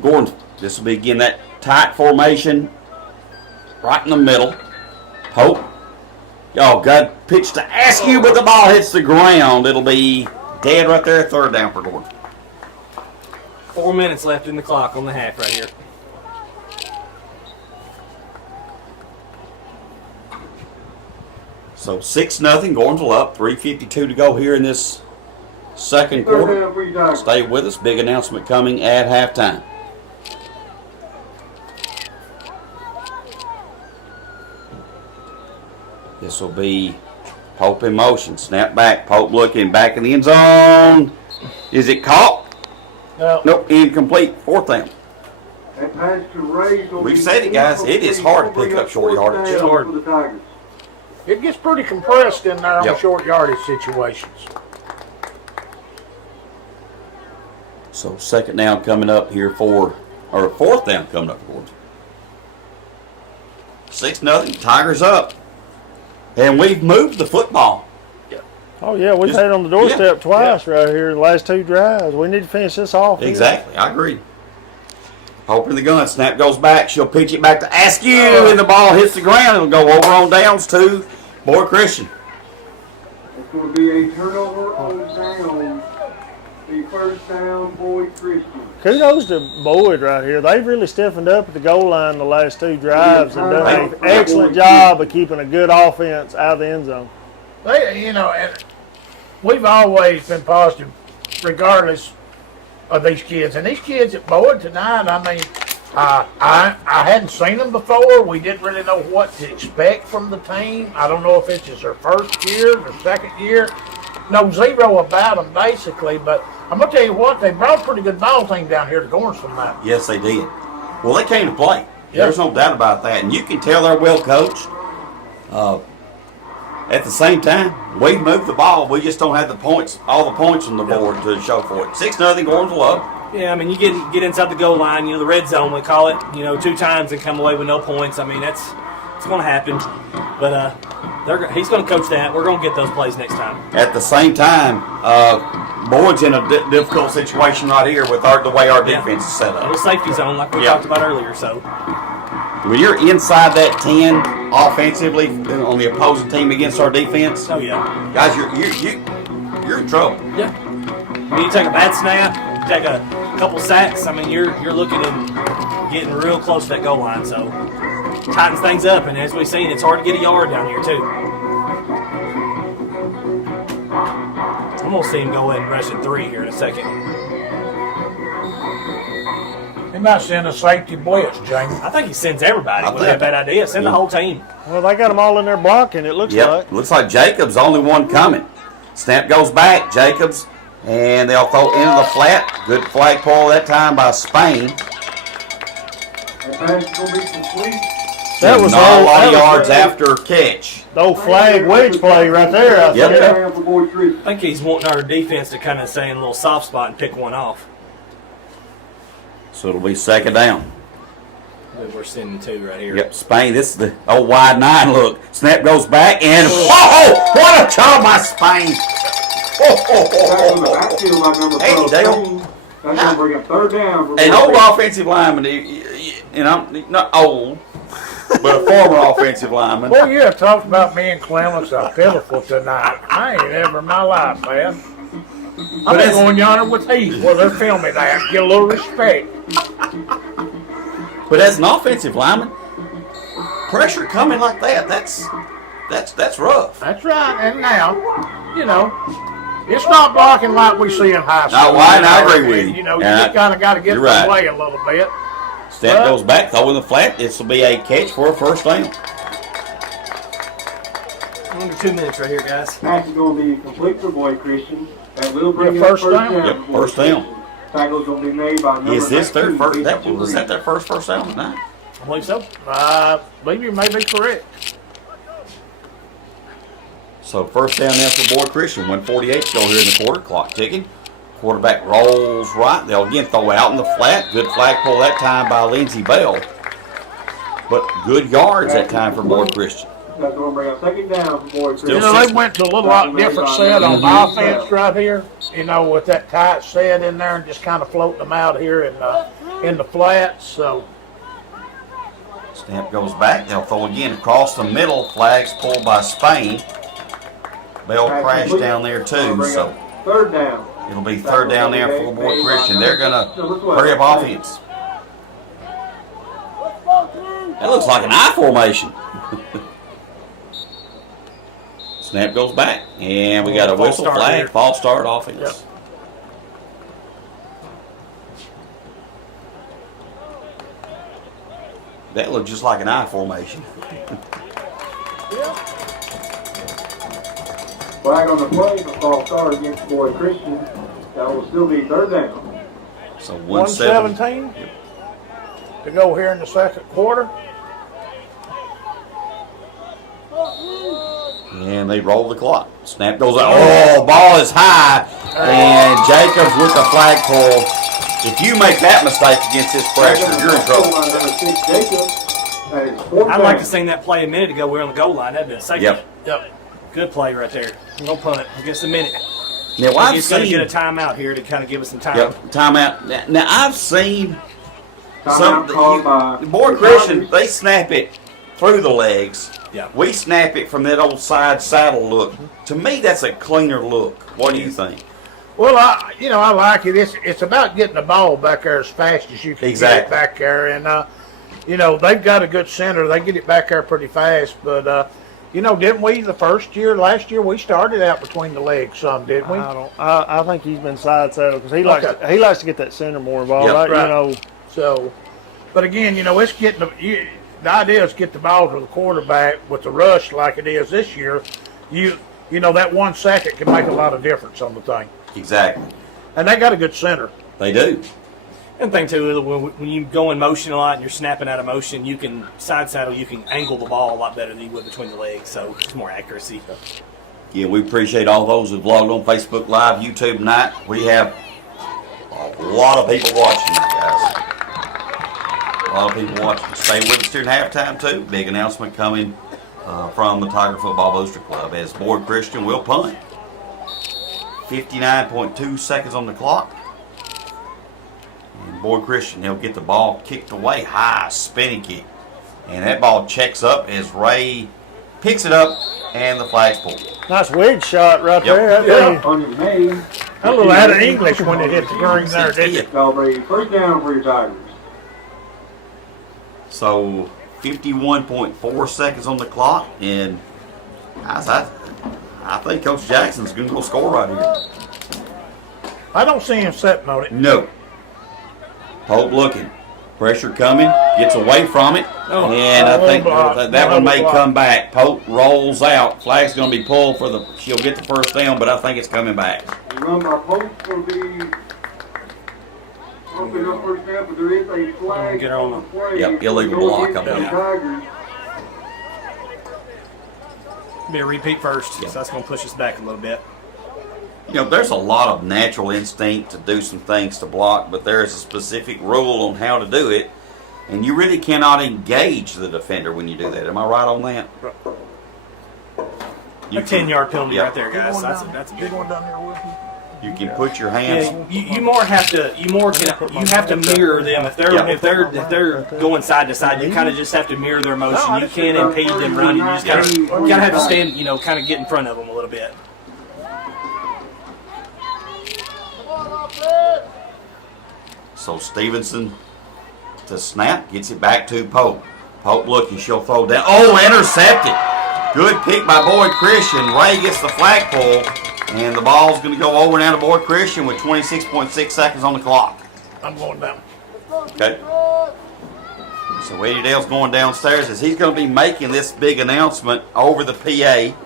Gordon. This will be again that tight formation right in the middle. Pope. Oh, God, pitch to Askew, but the ball hits the ground. It'll be dead right there, third down for Gordon. 4 minutes left in the clock on the half right here. So 6-0, Gordonsville up, 3:52 to go here in this second Third quarter. down for you, Tigers. Stay with us. Big announcement coming at halftime. This will be Pope in motion. Snap back. Pope looking back in the end zone. Is it caught? No. Nope. Incomplete. Fourth down. That pass to Ray's gonna We've be said it, guys. It is hard to pick Bring up short fourth yardage. down It's hard. for the Tigers. It gets pretty compressed in there on Yep. short yardage situations. So second down coming up here or fourth down coming up for Gordonsville. 6-0. Tigers up. And we've moved the football. Oh, yeah, we've Just- had it on the doorstep twice right here in the last 2 drives. We need to finish this off. here. Exactly. I agree. Pope in the gun. Snap goes back. She'll pitch it back to Askew. And the ball hits the ground. It'll go over on downs to Boyd Christian. That going to be a turnover on down. The first down, Boyd Christian. Kudos to Boyd right here. They've really stiffened up at the goal line the last 2 drives and done an excellent job of keeping a good offense out of the end zone. They, and we've always been positive, regardless of these kids. And these kids at Boyd tonight, I mean, I hadn't seen them before. We didn't really know what to expect from the team. I don't know if it's just their first year, their second year. Know zero about them basically, but I'm gonna tell you what, they brought a pretty good ball team down here to Gordonsville tonight. Yes, they did. Well, they came to play. There's no doubt about that, and you can tell they're well coached. At the same time, we moved the ball. We just don't have the points, all the points on the board to show for it. 6-0 Gordonsville up. Yeah, I mean, you get inside the goal line, the red zone, we call it, 2 times and come away with no points. I mean, it's going to happen. But he's going to coach that. We're going to get those plays next time. At the same time, Boyd's in a difficult situation right here with the way our defense is set A up. little safety zone like we talked about earlier. So When you're inside that 10 offensively on the opposing team against our defense, oh yeah, guys, you're in trouble. yeah. When you take a bad snap, you take a couple sacks. I mean, you're looking and getting real close to that goal line. So tightens things up, and as we've seen, it's hard to get a yard down here too. I'm gonna see him go ahead and rush at 3 here in a second. He might send a safety blitz, Jamie. I think he sends everybody. Wouldn't be a bad idea. Send the whole team. Well, they got them all in there blocking, it looks like. Looks like Jacobs the only one coming. Snap goes back, Jacobs, and they'll throw into the flat. Good flag pull that time by Spain. That pass is going to be complete. That was not a lot of that was yards after catch. the old flag wedge play right there, I Yep. think. Down for Boyd Christian. I think he's wanting our defense to kind of stay in a little soft spot and pick one off. So it'll be 2nd down. We're sending 2 right here. Yep, Spain. This is the old wide 9 look. Snap goes back and what a job by Spain! Back on the backfield by number Hey, 12. Dale. That's going to bring up 3rd down. For An Boyd old Christian. offensive lineman, and I'm not old, but a former offensive lineman. Boy, you have talked about me and Clemens are pitiful tonight. I ain't ever in my life, man. I've been going yonder with Heath where they're filming that. Get a little respect. But as an offensive lineman, pressure coming like that's rough. That's right. And now, it's not blocking like we see in high school. No, I agree with you. You Yeah, just kind of got to get you're the right. way a little bit. Snap goes back, throw in the flat. This will be a catch for a 1st down. Under 2 minutes right here, guys. Pass is going to be complete for Boyd Christian. That will bring Yeah, up first 1st down. down. Yep, for Boyd 1st down. Christian. Tackle is going to be made by number Is this their 19, first? Jason Was that their first down tonight? I believe so. Believe you may be correct. So 1st down now for Boyd Christian. 1:48 to go here in the quarter. Clock ticking. Quarterback rolls right. They'll again throw out in the flat. Good flag pull that time by Lindsey Bell. But good yards that time for Boyd Christian. That's going to bring up 2nd down for Boyd Christian. Still They went to a little lot different set on offense right here. With that tight set in there and just kind of floating them out here in the flats. So Snap goes back. They'll throw again across the middle. Flags pulled by Spain. Bell crashed down there too. So 3rd down. it'll be 3rd down there for Boyd Christian. They're going to hurry up offense. That looks like an I formation. Snap goes back. And we got a whistle start flag. here. False start offense. Yep. That looked just like an I formation. Flag on the play for false start against Boyd Christian. That will still be 3rd down. So 1:17 to go here in the second quarter. And they roll the clock. Snap goes out. Oh, ball is high. And Jacobs with the flag pull. If you make that mistake against this pressure, you're in trouble. Number 6, Jacob. That is 4th I'd like down. to sing that play a minute ago. We're on the goal line. That'd been a second. Yep. Good play right there. No punt. Just a minute. Now, I've He's going to seen. get a timeout here to kind of give us some time. Yep, timeout. Now I've seen Timeout called by Boyd Christian. They snap it through the legs. Yeah. We snap it from that old side saddle look. To me, that's a cleaner look. What do you think? Well, I like it. It's about getting the ball back there as fast as you can get it Exactly. back there, and they've got a good center. They get it back there pretty fast. But didn't we last year we started out between the legs some, didn't we? I think he's been side saddle because he likes to get that center more involved. Yep. Right. So, but again, it's getting the idea is get the ball to the quarterback with the rush like it is this year. That 1 second can make a lot of difference on the thing. Exactly. And they got a good center. They do. And thing too, when you go in motion a lot and you're snapping out of motion, you can side saddle, you can angle the ball a lot better than you would between the legs, so it's more accuracy. Yeah, we appreciate all those who've logged on Facebook Live, YouTube tonight. We have a lot of people watching, guys. A lot of people watching. Stay with us during halftime too. Big announcement coming from the Tiger Football Booster Club as Boyd Christian will punt. 59.2 seconds on the clock. And Boyd Christian, he'll get the ball kicked away high, spinning kick. And that ball checks up as Ray picks it up and the flag's pulled. Nice wedge shot right Yep. there. That Yeah. thing- On your name. A little out of English when it hit the green there, didn't it? Celebrate first down for your Tigers. So 51.4 seconds on the clock, and I think Coach Jackson's going to go score right here. I don't see him sitting on it. No. Pope looking. Pressure coming. Gets away from it. And I think that one may come back. Pope rolls out. Flag's going to be pulled she'll get the first down, but I think it's coming back. The run by Pope's going to be open up first down, but there is a flag Get her on on the play. Yep, illegal Go block against up the there. Tigers. Be a repeat first, so that's going to push us back a little bit. There's a lot of natural instinct to do some things to block, but there is a specific rule on how to do it, and you really cannot engage the defender when you do that. Am I right on that? A 10-yard penalty Yeah. right there, guys. That's a big one. down there with me? You can put your hands. Yeah, you have to mirror them if they're going side to side. You kind of just have to mirror their motion. You can't impede them running. You just gotta have to stand, kind of get in front of them a little bit. So Stevenson to snap, gets it back to Pope. Pope looking, she'll throw down. Oh, intercepted. Good pick by Boyd Christian. Ray gets the flagpole, and the ball's going to go over and out of Boyd Christian with 26.6 seconds on the clock. I'm going down. Okay. So Eddie Dale's going downstairs as he's going to be making this big announcement over the PA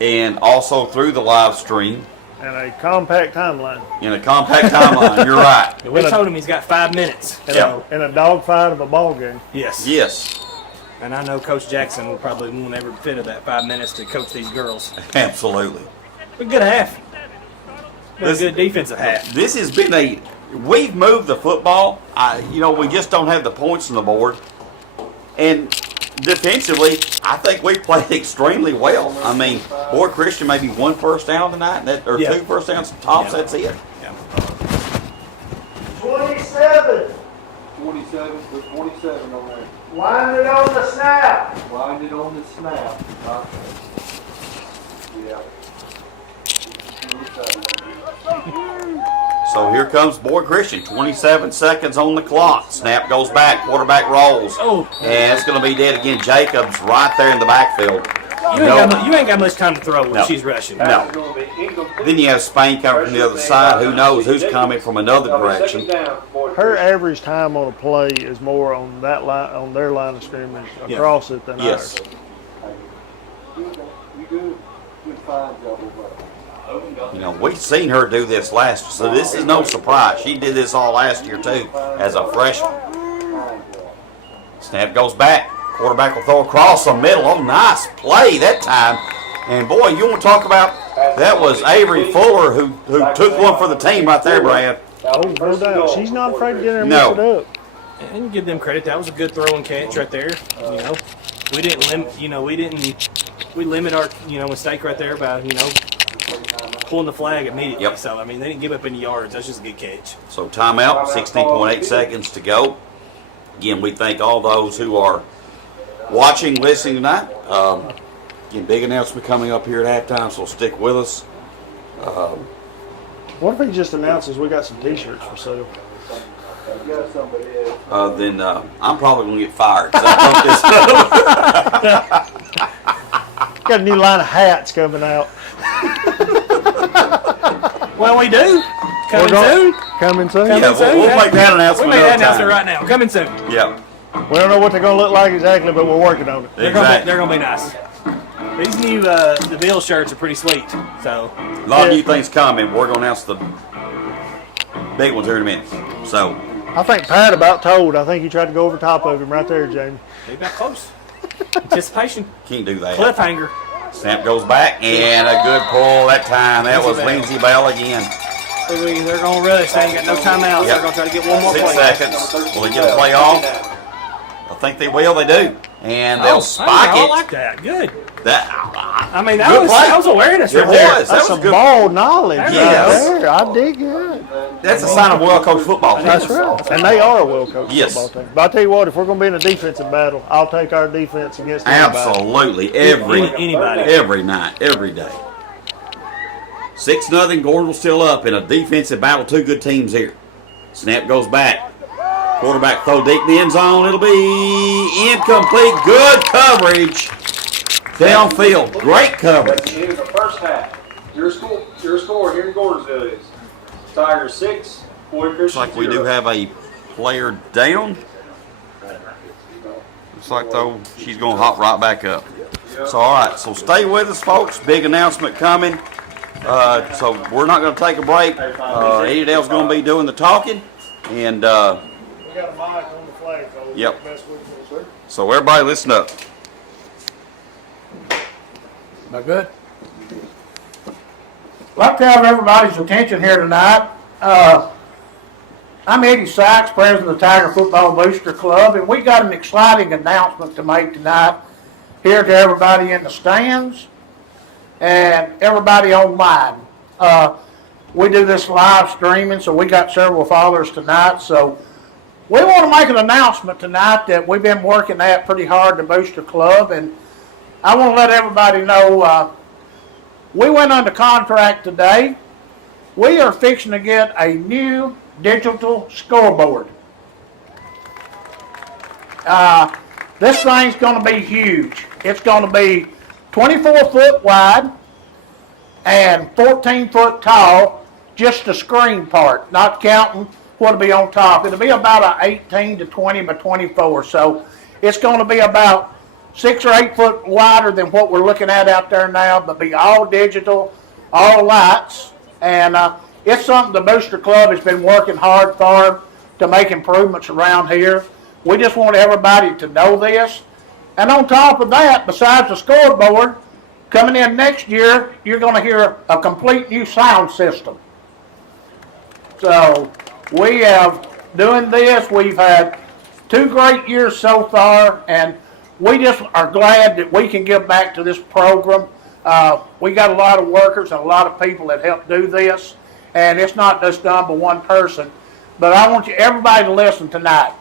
and also through the live stream And a compact timeline. in a compact timeline. You're right. We told him he's got 5 minutes. Yeah. In a dogfight of a ball game. Yes. Yes, And I know Coach Jackson will probably won't ever fit of that 5 minutes to coach these girls. absolutely. A good half. Been a This- good defensive half. This has been we've moved the football. We just don't have the points on the board. And defensively, I think we played extremely well. I mean, Boyd Christian maybe 1 first down tonight, or Yeah. 2 first downs tops, Yeah. that's it. Yeah. 27. 27, with 27 on there. Wind it on the snap. Wind it on the snap. Yeah. So here comes Boyd Christian, 27 seconds on the clock. Snap goes back, quarterback rolls. Oh. And it's going to be dead again. Jacobs right there in the backfield. You ain't got much time to throw when No. she's rushing. No. Then you have Spain coming from the other side. Who knows who's coming from another direction. Her average time on a play is more on that line, on their line of scrimmage across it than Yes. ours. You good? Good fine job. We've seen her do this last, so this is no surprise. She did this all last year too, as a freshman. Snap goes back. Quarterback will throw across the middle. Oh, nice play that time. And boy, you want to talk about that was Avery Fuller who took one for the team right there, Brad. Oh, no doubt. She's not afraid to get in there and No. mix it up. And give them credit. That was a good throw and catch right there. We didn't limit. We limit our mistake right there by pulling the flag immediately. Yep. So they didn't give up any yards. That's just a good catch. So timeout, 16.8 seconds to go. Again, we thank all those who are watching, listening tonight. Again, big announcement coming up here at halftime, so stick with us. What if he just announces we got some T-shirts for sale? Then I'm probably going to get fired. 'Cause I broke this up. Got a new line of hats coming out. Well, we do. Coming soon. Coming soon. Yeah, we'll make that announcement. We made that another announcement time. right now. Coming soon. Yeah, We don't know what they're gonna look like exactly, but we're working on it. exactly. They're gonna be nice. These new the Bill shirts are pretty sweet. So A lot of new things coming. We're going to announce the big ones here in a minute. So, I think Pat about told. I think he tried to go over top of him right there, Jamie. they got close. Anticipation. can't do that. Cliffhanger. Snap goes back, and a good pull that time. That was Lindsey Bell again. They're gonna rush. They ain't got no timeouts. Yep. They're gonna try to get one more 6 play. seconds. Will they get a play off? I think they will. They do. And they'll spike I it. like that. Good. That, I mean, that Good was play. awareness It right there. was. That That's was some a good. ball knowledge Yes. right there. I dig it. That's a sign of a well-coached football team. That's right. And they are a well-coached Yes. football team. But I tell you what, if we're going to be in a defensive battle, I'll take our defense against anybody. Absolutely. Every Anybody. night, every day. 6-0. Gordonsville still up in a defensive battle. Two good teams here. Snap goes back. Quarterback throw deep in the end zone. It'll be incomplete. Good coverage. Downfield. Great coverage. Here's the first half. Your score here in Gordonsville is Tigers 6, Boyd Looks Christian like we 0. do have a player down. Looks like, though, she's going to hop right back up. So, all right. So, stay with us, folks. Big announcement coming. So, we're not going to take a break. Eddie Dale's going to be doing the talking. And, We got a mic on the flagpole. Yep. Best we can do. so everybody listen up. Not good. I'd like to have everybody's attention here tonight. I'm Eddie Sykes, president of the Tiger Football Booster Club, and we got an exciting announcement to make tonight here to everybody in the stands and everybody online. We do this live streaming, so we got several followers tonight. So we want to make an announcement tonight that we've been working at pretty hard, the Booster Club, and I want to let everybody know we went under contract today. We are fixing to get a new digital scoreboard. This thing's going to be huge. It's going to be 24 foot wide and 14 foot tall, just the screen part, not counting what'll be on top. It'll be about a 18 to 20 by 24. So it's going to be about 6 or 8 foot wider than what we're looking at out there now, but be all digital, all lights, and it's something the Booster Club has been working hard for to make improvements around here. We just want everybody to know this. And on top of that, besides the scoreboard, coming in next year, you're going to hear a complete new sound system. So we have doing this. We've had 2 great years so far, and we just are glad that we can give back to this program. We got a lot of workers and a lot of people that help do this, and it's not just done by one person. But I want everybody to listen tonight.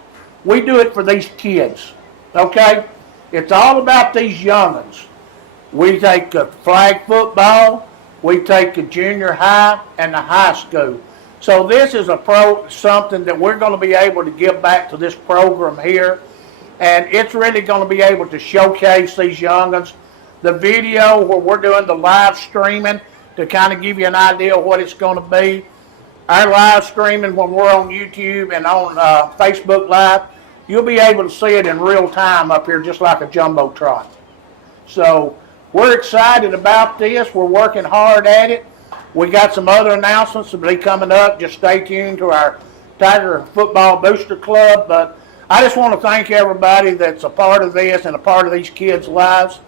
We do it for these kids, okay? It's all about these young'uns. We take the flag football, we take the junior high and the high school. So this is something that we're going to be able to give back to this program here. And it's really going to be able to showcase these young'uns. The video where we're doing the live streaming to kind of give you an idea of what it's going to be. Our live streaming when we're on YouTube and on Facebook Live, you'll be able to see it in real time up here just like a Jumbotron. So we're excited about this. We're working hard at it. We got some other announcements that will be coming up. Just stay tuned to our Tiger Football Booster Club. But I just want to thank everybody that's a part of this and a part of these kids' lives.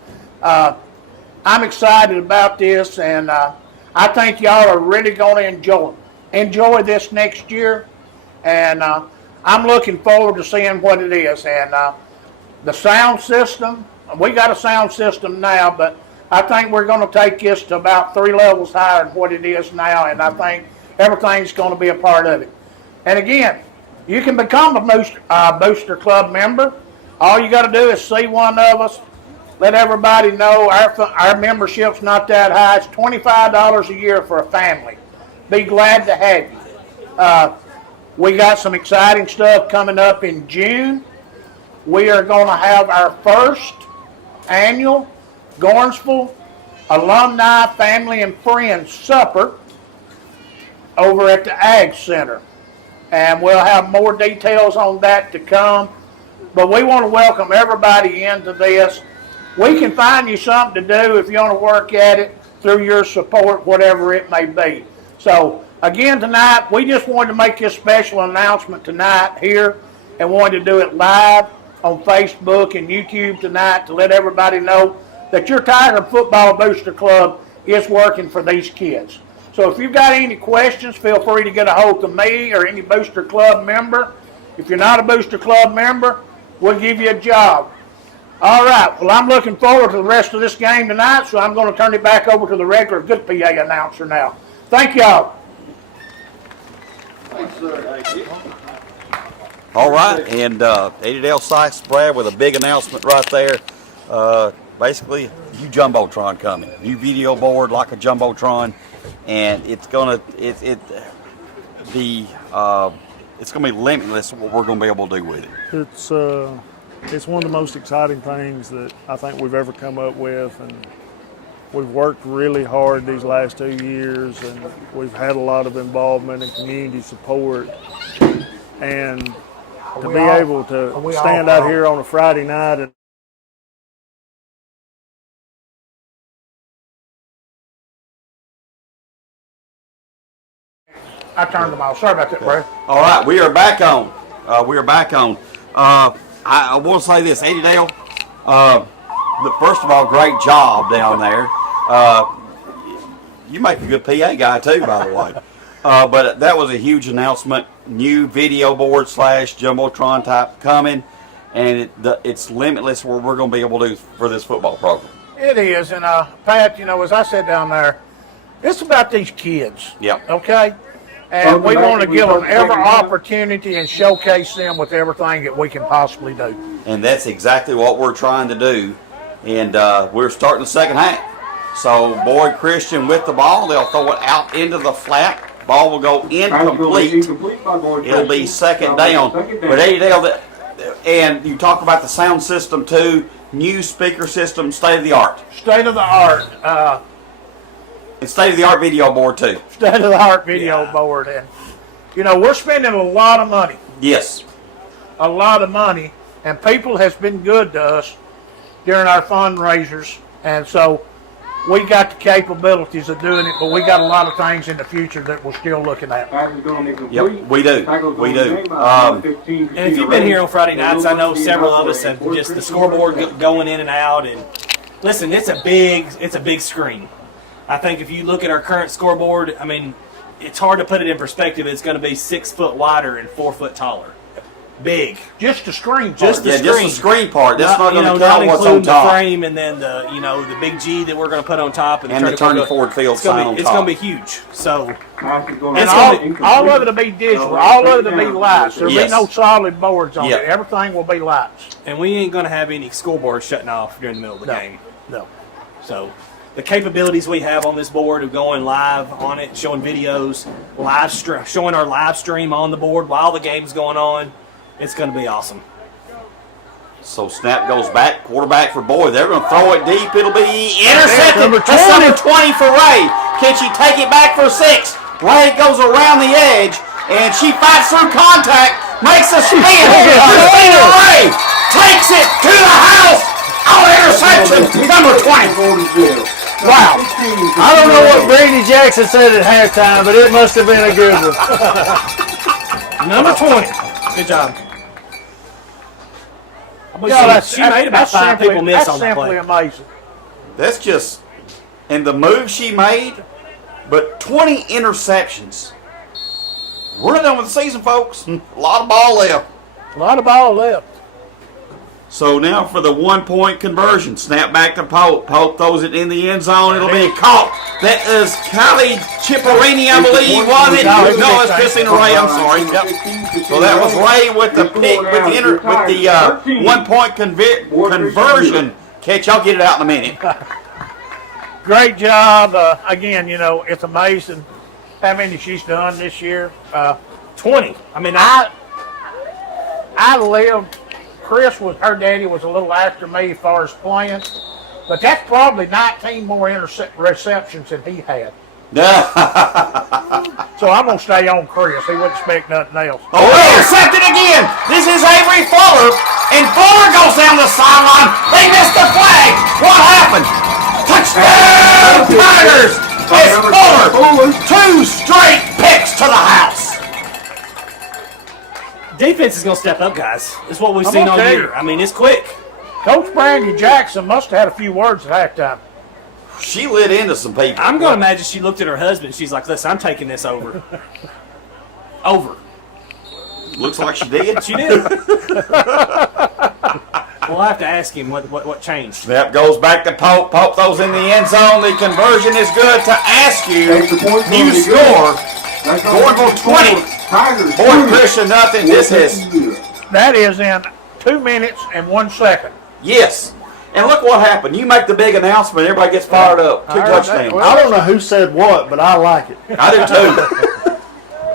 I'm excited about this, and I think y'all are really going to enjoy this next year. And I'm looking forward to seeing what it is. And the sound system, we got a sound system now, but I think we're going to take this to about 3 levels higher than what it is now, and I think everything's going to be a part of it. And again, you can become a Booster Club member. All you got to do is see one of us. Let everybody know our membership's not that high. It's $25 a year for a family. Be glad to have you. We got some exciting stuff coming up in June. We are going to have our first annual Gordonsville Alumni Family and Friends Supper over at the Ag Center. And we'll have more details on that to come. But we want to welcome everybody into this. We can find you something to do if you want to work at it through your support, whatever it may be. So, again, tonight, we just wanted to make this special announcement tonight here and wanted to do it live on Facebook and YouTube tonight to let everybody know that your Tiger Football Booster Club is working for these kids. So if you've got any questions, feel free to get a hold of me or any Booster Club member. If you're not a Booster Club member, we'll give you a job. All right, well, I'm looking forward to the rest of this game tonight, so I'm going to turn it back over to the regular good PA announcer now. Thank y'all. Thanks, sir. Thank you. All right, and Eddie Dale Sykes, Brad, with a big announcement right there. Basically, new Jumbotron coming. New video board like a Jumbotron, and it's gonna be limitless what we're gonna be able to do with it. It's one of the most exciting things that I think we've ever come up with, and we've worked really hard these last 2 years, and we've had a lot of involvement and community support, and to be able to stand out here on a Friday night and I turned them off. Sorry about that, Brad. All right, we are back on. I want to say this, Eddie Dale. First of all, great job down there. You make a good PA guy too, by the way. But that was a huge announcement. New video board / Jumbotron type coming, and it's limitless what we're going to be able to do for this football program. It is, and Pat, you know, as I said down there, it's about these kids. Yep. Okay? And we want to give them every opportunity and showcase them with everything that we can possibly do. And that's exactly what we're trying to do. And we're starting the second half. So Boyd Christian with the ball. They'll throw it out into the flat. Ball will go incomplete. It'll be second down. But Eddie Dale, and you talk about the sound system too. New speaker system, state of the art. State of the art. And state of the art video board too. State of the art video board. And, you know, we're spending a lot of money. Yes. A lot of money. And people has been good to us during our fundraisers. And so we got the capabilities of doing it, but we got a lot of things in the future that we're still looking at. Yep, we do. We do. And if you've been here on Friday nights, I know several of us have just the scoreboard going in and out. And listen, it's a big screen. I think if you look at our current scoreboard, I mean, it's hard to put it in perspective. It's going to be 6 foot wider and 4 foot taller. Big. Just the screen part. Just the screen part. That's not going to not count what's on including the top. frame and then the big G that we're going to put on top And the Turney Ford Field sign on top. It's going to be huge. So, and all of it will be digital. All of it will be lights. There'll be no solid boards on it. Everything will be lights. And we ain't going to have any scoreboards shutting off during the middle of the game. No. So, the capabilities we have on this board of going live on it, showing videos, showing our live stream on the board while the game's going on, it's going to be awesome. So snap goes back, quarterback for Boyd. They're going to throw it deep. It'll be intercepted. That's number 20 for Ray. Can she take it back for 6? Ray goes around the edge, and she fights through contact, makes a spin. Christina Ray takes it to the house. Oh, interception, number 20. wow. I don't know what Brady Jackson said at halftime, but it must have been a good one. Number 20. Good job. She made about 5 people miss on that play. That's simply amazing. That's just, and the move she made, but 20 interceptions. We're not done with the season, folks. A lot of ball left. A lot of ball left. So now for the 1-point conversion. Snap back to Pope. Pope throws it in the end zone. It'll be caught. That is Kylie Chipperini, I believe, was it? No, it's Christina Ray. I'm sorry. Yep. So that was Ray with the pick, with the 1-point conversion. Catch, y'all get it out in a minute. Great job. Again, you know, it's amazing how many she's done this year. 20. I mean, I lived. Chris was her daddy was a little after me as far as playing, but that's probably 19 more receptions than he had. So I'm gonna stay on Chris. He wouldn't expect nothing else. Oh, intercepted again. This is Avery Fuller, and Fuller goes down the sideline. They missed the flag. What happened? Touchdown, Tigers! It's Fuller. 2 straight picks to the house. defense is going to step up, guys. It's what we've I'm seen all okay. year. I mean, it's quick. Coach Brandy Jackson must have had a few words at halftime. She lit into some people. I'm going to imagine she looked at her husband. She's like, listen, I'm taking this over. Over. Looks like she did. She did. We'll have to ask him what changed. Snap goes back to Pope. Pope throws in the end zone. The conversion is good to Askew. New score. Gordonsville 20. Boyd Christian nothing. This is. That is in 2 minutes and 1 second. Yes. And look what happened. You make the big announcement. Everybody gets fired up. 2 touchdowns. I don't know who said what, but I like it. I do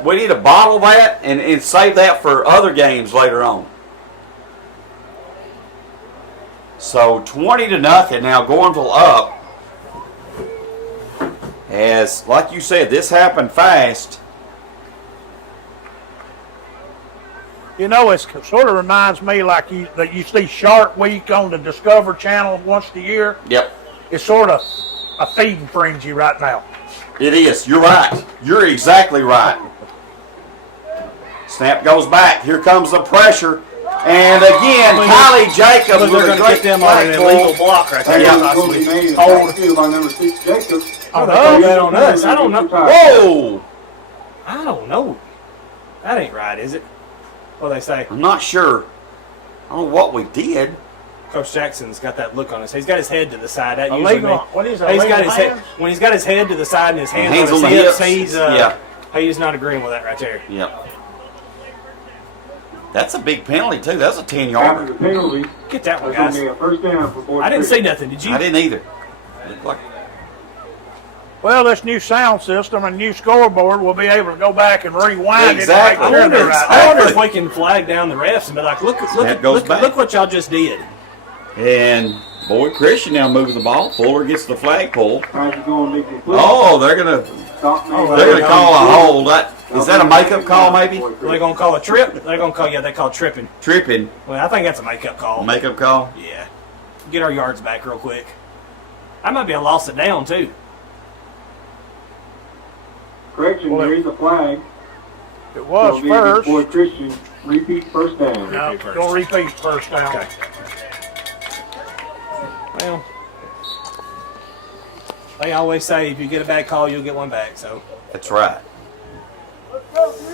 too. We need to bottle that and save that for other games later on. So 20-0 now. Gordonsville up. As, like you said, this happened fast. You know, it sort of reminds me like that you see Shark Week on the Discover Channel once a year. Yep. It's sort of a feeding frenzy right now. It is. You're right. You're exactly right. Snap goes back. Here comes the pressure. And again, Kylie Jacobs with They're a going to great get them on an illegal block right there. Hold by number 6, Jacobs. Oh, that on us. I don't know. Whoa! I don't know. That ain't right, is it? What they say? I'm not sure. I don't know what we did. Coach Jackson's got that look on his. He's got his head to the side. That Illegal- usually means what is that, He's got illegal his head hands? when he's got his head to the side and his hands Hands on on his the hips. hips. He's not agreeing with that right there. Yep. That's a big penalty too. That's a 10-yarder. After the penalty, Get that one, that's guys. going to be a first down for Boyd I didn't Christian. see nothing. Did you? I didn't either. Looked like Well, this new sound system and new scoreboard will be able to go back and rewind Exactly. it. And make sure they're I right. wonder if we can flag down the refs and be like, Snap goes back. look what y'all just did. And Boyd Christian now moving the ball. Fuller gets the flagpole. Tries to go and make the flip. Oh, they're gonna call a hold. Is that a makeup call maybe? They're gonna call a trip. They're gonna call they call tripping. Tripping. Well, I think that's a makeup call. Makeup call. Yeah. Get our yards back real quick. I might be a lost it down too. Correction, there is a flag. It was It'll be first. Boyd Christian, repeat first down. No, don't repeat first down. Okay. Well, they always say if you get a bad call, you'll get one back. So That's right.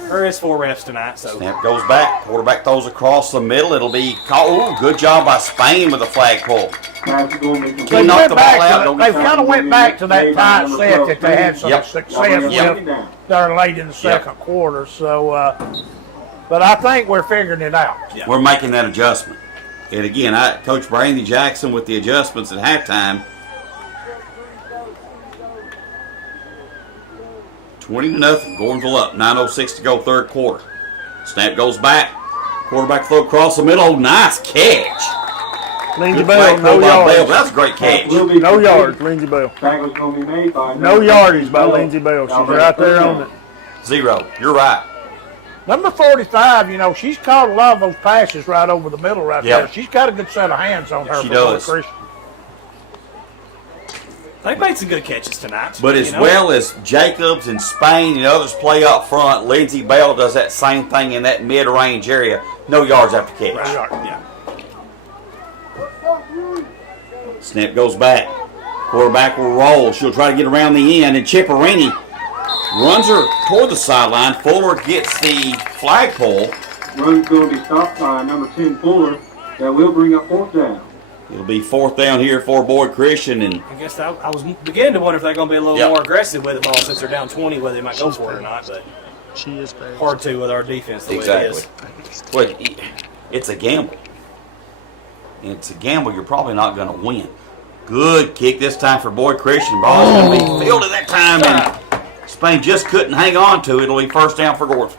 there is 4 refs tonight. So Snap goes back. Quarterback throws across the middle. It'll be called. Ooh, good job by Spain with the flagpole. Tries to go and make the They They knocked the ball out. Don't They've get kind of went back to that tight set that they had some Yep. success Yep. with there late in the second quarter. So, but I think we're figuring it out. We're making that adjustment. And again, Coach Brandy Jackson with the adjustments at halftime. 20-0. Gordonsville up. 9:06 to go, third quarter. Snap goes back. Quarterback throw across the middle. Nice catch. Lindsey Good Bell, flag no throw by Bell. yards. That's a great catch. No yards, Lindsey Bell. Tackle's going to be made by No yardage by Lindsey Bell. She's right there on it. 0. You're right. Number 45, you know, she's caught a lot of those passes right over the middle right Yep. there. She's got a good set of hands on her. She for does. Boyd Christian. they made some good catches tonight. But as you know? well as Jacobs and Spain and others play up front, Lindsey Bell does that same thing in that mid-range area. No yards after catch. Right. Yeah. Snap goes back. Quarterback will roll. She'll try to get around the end, and Chipperini runs her toward the sideline. Fuller gets the flagpole. Run's going to be stopped by number 10, Fuller. That will bring up 4th down. It'll be 4th down here for Boyd Christian, and I guess I was beginning to wonder if they're going to be a little Yep. more aggressive with the ball since they're down 20, whether they might go for it or not. But She is bad. hard to with our defense the way it exactly. is. Well, it's a gamble. It's a gamble. You're probably not going to win. Good kick this time for Boyd Christian. Ball's going to be fielded that time, and Spain just couldn't hang on to it. It'll be 1st down for Gordonsville.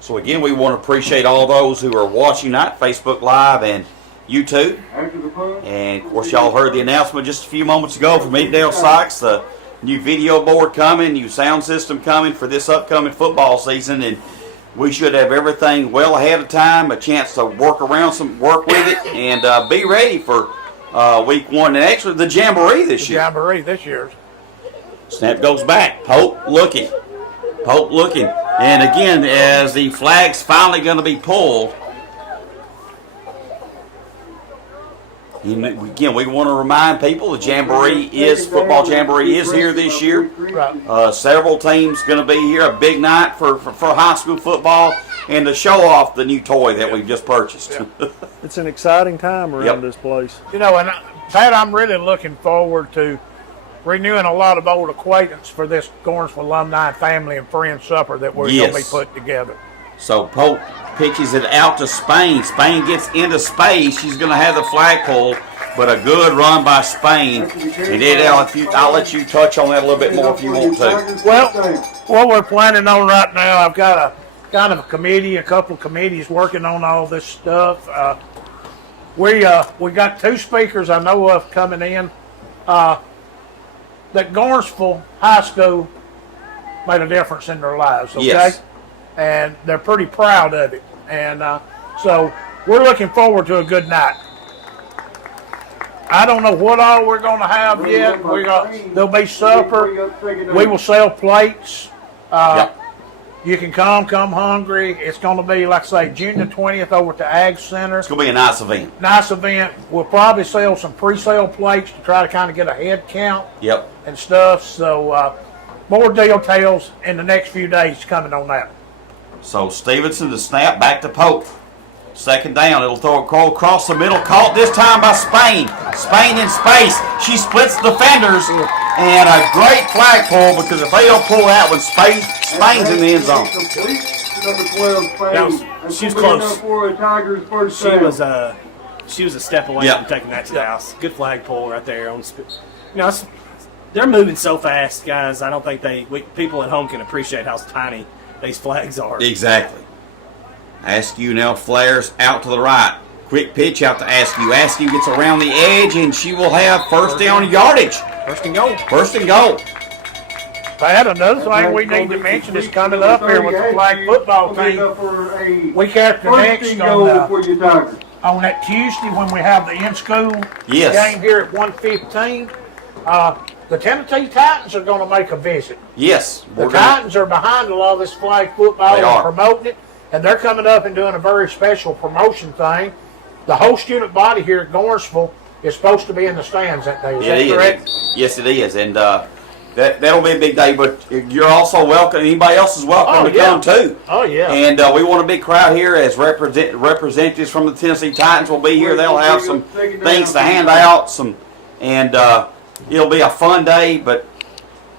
So again, we want to appreciate all those who are watching tonight, Facebook Live and YouTube. After the punt. And of course, y'all heard the announcement just a few moments ago from Edendale Sykes, the new video board coming, new sound system coming for this upcoming football season, and we should have everything well ahead of time, a chance to work with it, and be ready for week 1 and actually the Jamboree this year. Jamboree this year. Snap goes back. Pope looking. And again, as the flag's finally going to be pulled, again, we want to remind people the football Jamboree is here this year. Right. Several teams going to be here. A big night for high school football and to show off the new toy that we've just purchased. It's an exciting time around this place. You know, and Pat, I'm really looking forward to renewing a lot of old acquaintance for this Gordonsville alumni family and friend supper that we're going to be putting together. So Pope pitches it out to Spain. Spain gets into space. She's going to have the flag pulled, but a good run by Spain. And I'll let you touch on that a little bit more if you want to. Well, what we're planning on right now, I've got a couple of committees working on all this stuff. We got 2 speakers I know of coming in. That Gordonsville High School made a difference in their lives, okay? Yes. And they're pretty proud of it. And so we're looking forward to a good night. I don't know what all we're going to have yet. There'll be supper. We will sell plates. You can come hungry. It's going to be, like I say, June the 20th over at the Ag Center. It's going to be a nice event. Nice event. We'll probably sell some pre-sale plates to try to kind of get a head count and stuff. So more details in the next few days coming on that. So Stevenson to snap, back to Pope. 2nd down, it'll throw a crawl across the middle, caught this time by Spain. Spain in space. She splits defenders, and a great flag pull, because if they don't pull that one, Spain's in the end zone. She was close. She was a step away from taking that to the house. Good flag pull right there. They're moving so fast, guys. I don't think people at home can appreciate how tiny these flags are. Exactly. Askew now flares out to the right. Quick pitch out to Askew. Askew gets around the edge, and she will have 1st down yardage. 1st and goal. 1st and goal. Pat, another thing we need to mention is coming up here with the flag football team. Week after next on that Tuesday when we have the in-school game here at 1:15, the Tennessee Titans are going to make a visit. Yes. The Titans are behind a lot of this flag football and promoting it, and they're coming up and doing a very special promotion thing. The whole student body here at Gordonsville is supposed to be in the stands that day. Is that correct? Yes, it is. And that'll be a big day, but you're also welcome. Anybody else is welcome to come too. Oh, yeah. And we want a big crowd here as representatives from the Tennessee Titans will be here. They'll have some things to hand out, and it'll be a fun day.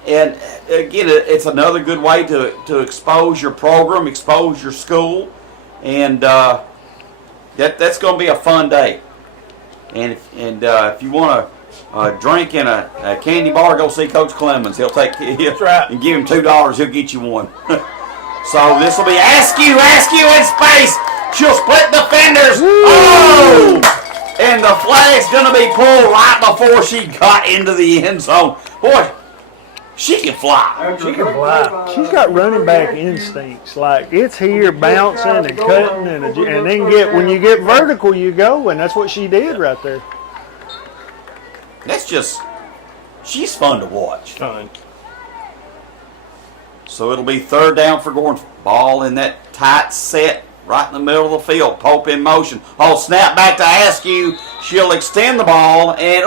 And again, it's another good way to expose your program, expose your school, and that's going to be a fun day. And if you want to drink in a candy bar, go see Coach Clemens. He'll and give him $2. He'll get you one. So this will be Askew in space. She'll split defenders. Oh! And the flag's going to be pulled right before she got into the end zone. Boy, she can fly. She can fly. She's got running back instincts. Like, it's here bouncing and cutting, and then when you get vertical, you go, and that's what she did right there. She's fun to watch. Fun. So it'll be 3rd down for Gordonsville. Ball in that tight set right in the middle of the field. Pope in motion. Oh, snap back to Askew. She'll extend the ball, and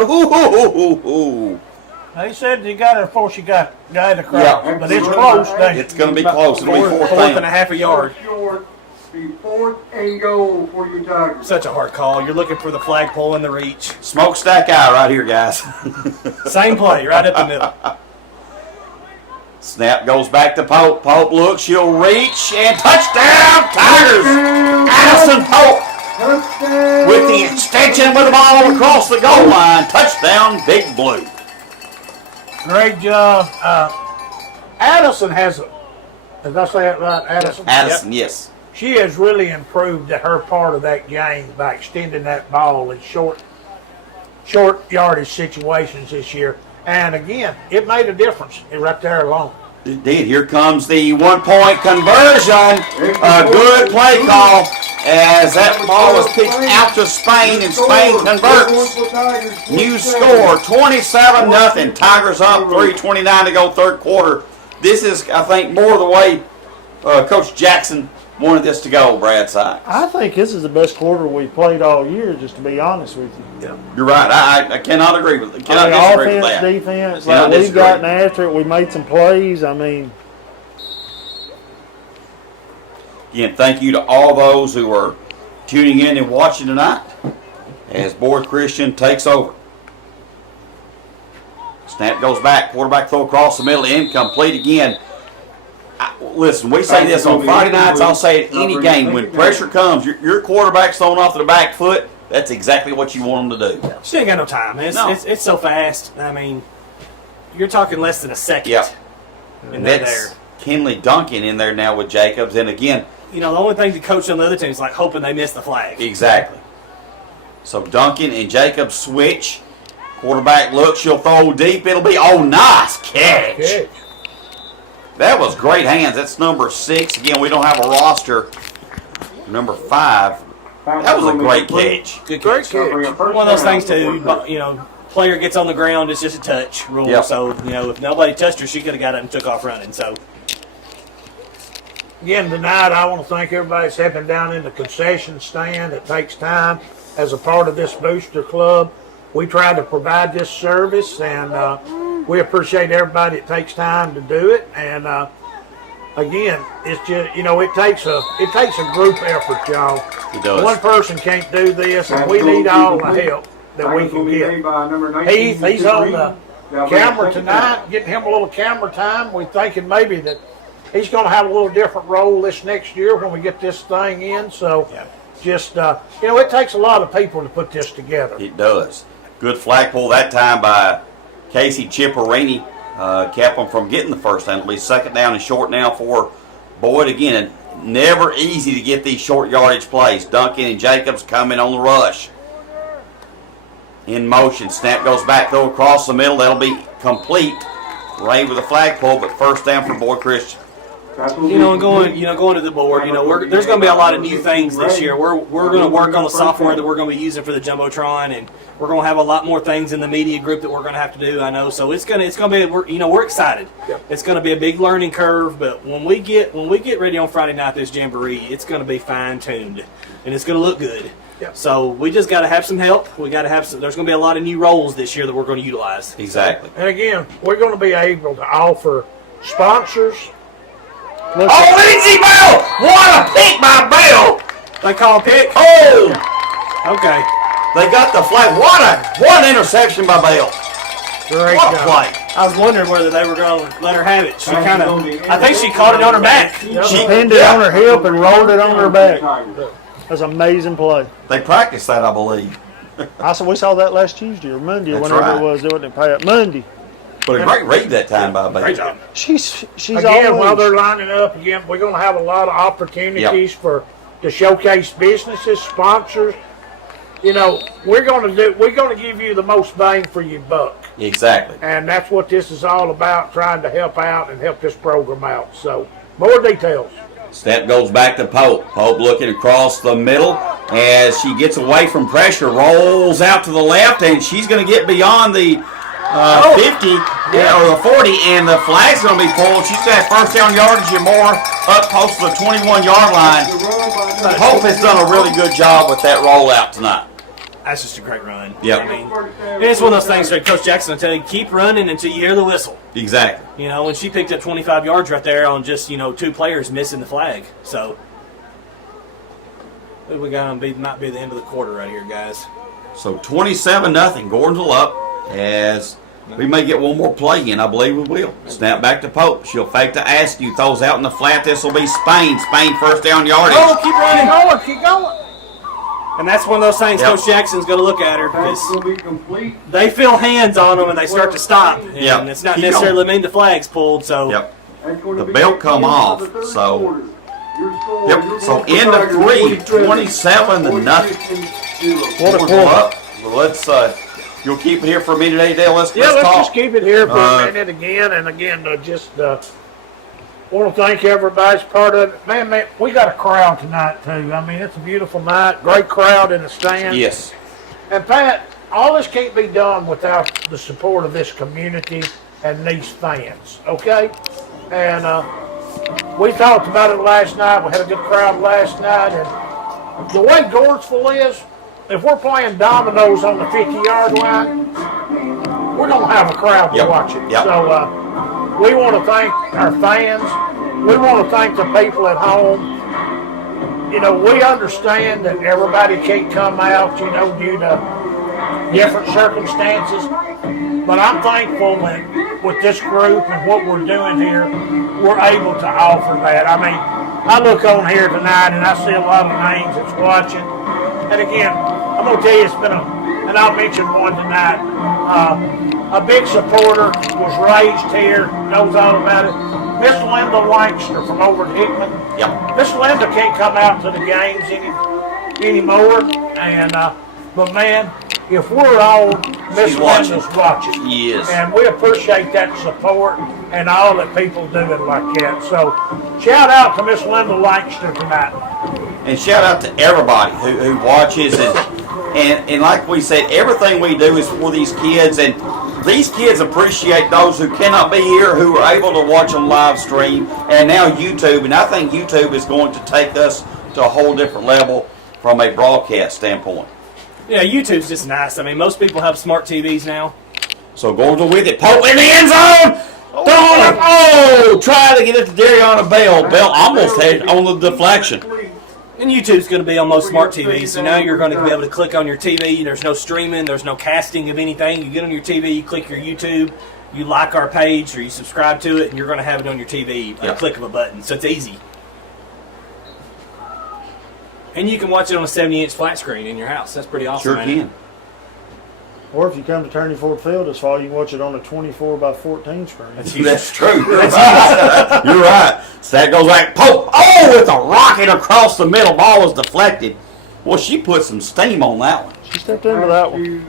They said you got her before she got the crowd, but it's close. It's going to be close. It'll be 4th Fourth and a down. half a yard. be 4th and goal for you Tigers. Such a hard call. You're looking for the flagpole in the reach. Smokestack eye right here, guys. Same play, right up the middle. Snap goes back to Pope. Pope looks, she'll reach, and touchdown, Tigers! Addison Pope Touchdown! with the extension with the ball across the goal line. Touchdown, Big Blue. Great job. Addison has, did I say that right? Addison? Addison, yes. She has really improved her part of that game by extending that ball in short yardage situations this year. And again, it made a difference right there alone. Indeed, here comes the 1-point conversion. A good play call as that ball was pitched out to Spain, and Spain converts. New score, 27-0. Tigers up, 3:29 to go, third quarter. This is, I think, more the way Coach Jackson wanted this to go, Brad Sykes. I think this is the best quarter we've played all year, just to be honest with you. Yeah. You're right. I cannot agree with it. Cannot I mean, disagree with offense, that. defense, Cannot like we've disagree. gotten after it. We made some plays. I mean, Again, thank you to all those who are tuning in and watching tonight as Boyd Christian takes over. Snap goes back, quarterback throw across the middle, incomplete again. Listen, we say this on Friday nights, I'll say it any game. When pressure comes, your quarterback's thrown off to the back foot, that's exactly what you want them to do. She ain't got no time. It's so fast. I mean, you're talking less than a second. Yep. And And they're that's there. Kinley Duncan in there now with Jacobs. And again, You know, the only thing the coach on the other team is like hoping they miss the flag. exactly. So Duncan and Jacobs switch. Quarterback looks, she'll throw deep. It'll be, nice catch. Okay. That was great hands. That's number 6. Again, we don't have a roster. Number 5. That was a great catch. Good Great catch. catch. One of those things too. You know, player gets on the ground, it's just a touch rule. Yep. So if nobody touched her, she could have got up and took off running. So Again, tonight I want to thank everybody stepping down in the concession stand. It takes time as a part of this booster club. We try to provide this service, and we appreciate everybody that takes time to do it. And again, it's just it takes a group effort, y'all. It does. One person can't do this, and we need all the help that we can get. He's on the camera tonight, getting him a little camera time. We're thinking maybe that he's going to have a little different role this next year when we get this thing in. So just, it takes a lot of people to put this together. It does. Good flagpole that time by Casey Chipperini. Kept them from getting the first down. It'll be second down and short now for Boyd. Again, never easy to get these short yardage plays. Duncan and Jacobs coming on the rush. In motion. Snap goes back, throw across the middle. That'll be complete. Ray with a flagpole, but first down for Boyd Christian. and going to the board. There's going to be a lot of new things this year. We're going to work on the software that we're going to be using for the jumbotron, and we're going to have a lot more things in the media group that we're going to have to do. I know, so it's going to be. We're excited. It's going to be a big learning curve, but when we get ready on Friday night this jamboree, it's going to be fine tuned, and it's going to look good. So we just got to have some help. We got to have some. There's going to be a lot of new roles this year that we're going to utilize. Exactly. And again, we're going to be able to offer sponsors. Lindsey Bell! What a pick by Bell! They call a pick. Oh! Okay. They got the flag. What an interception by Bell. Great What a job. play. I was wondering whether they were going to let her have it. I think she caught it on her back. she pinned it on her hip and rolled it on her back. That's an amazing play. They practiced that, I believe. We saw that last Tuesday or Monday, or That's whenever right. it was doing it. Pat Monday. But a great read that time by Bell. Great job. She's Again, while always. they're lining up, again, we're going to have a lot of opportunities to showcase businesses, sponsors. We're going to give you the most bang for your buck, Exactly. and that's what this is all about, trying to help out and help this program out. So, more details. Snap goes back to Pope. Pope looking across the middle as she gets away from pressure, rolls out to the left, and she's going to get beyond the 50 or the 40, and the flag's going to be pulled. She's got first down yardage or more up close to the 21-yard line. Pope has done a really good job with that rollout tonight. That's just a great run. Yep. I mean, and it's one of those things that Coach Jackson will tell you, keep running until you hear the whistle. Exactly. And she picked up 25 yards right there on just, 2 players missing the flag. So, We got on might be the end of the quarter right here, guys. So 27-0, Gordonsville up as we may get one more play in. I believe we will. Snap back to Pope. She'll fake to Askew. Throws out in the flat. This will be Spain. Spain first down yardage. Oh, keep running. Keep going. And that's one of those things Coach Jackson's going to look at her Pass because will be complete. they feel hands on them and they start to stop. And Yep. it's not Keep necessarily mean the flag's pulled. So Yep. That's going The to be belt at come the end off, of the third so- quarter. Your score, Yep. your So Gordonsville end of Tigers, 3, 27, 27-0. 46-0. What a Gordonsville quarter. up. Well, let's you'll keep it here for a minute, Adele. Let's Yeah, let's talk. just keep it here for Uh, a minute again and again. Want to thank everybody's part of it. Man, we got a crowd tonight too. I mean, it's a beautiful night. Great crowd in the stands. Yes. And Pat, all this can't be done without the support of this community and these fans. Okay? And we talked about it last night. We had a good crowd last night. And the way Gordonsville is, if we're playing dominoes on the 50-yard line, we're going to have a crowd to Yep. watch it. Yep. So we want to thank our fans. We want to thank the people at home. You know, we understand that everybody can't come out, you know, due to different circumstances. But I'm thankful that with this group and what we're doing here, we're able to offer that. I mean, I look on here tonight and I see a lot of names that's watching. And again, I'm going to tell you, it's been and I'll mention one tonight. A big supporter was raised here, knows all about it. Miss Linda Lankster from over at Hickman. Yep. Miss Linda can't come out to the games anymore. And but man, if we're on, Miss She's watching. Linda's watching. Yes. And we appreciate that support and all that people do it like that. So shout out to Miss Linda Lankster tonight. And shout out to everybody who watches and like we said, everything we do is for these kids, and these kids appreciate those who cannot be here, who are able to watch on live stream, and now YouTube. And I think YouTube is going to take us to a whole different level from a broadcast standpoint. yeah, YouTube's just nice. I mean, most people have smart TVs now. So Gordonsville with it. Pope in the end zone. Try to get it to Dariana Bell. Bell almost had it on the deflection. And YouTube's going to be on most smart TVs, so now you're going to be able to click on your TV. There's no streaming, there's no casting of anything. You get on your TV, you click your YouTube, you like our page, or you subscribe to it, and you're going to have it on your TV at a click of a button. So it's easy. And you can watch it on a 70-inch flat screen in your house. That's pretty awesome. Sure ain't it? can. Or if you come to Turney Ford Field this fall, you can watch it on a 24x14 screen. That's true. You're right. You're right. So that goes like Pope. Oh, with a rocket across the middle. Ball was deflected. Well, she put some steam on that one. She stepped into that one.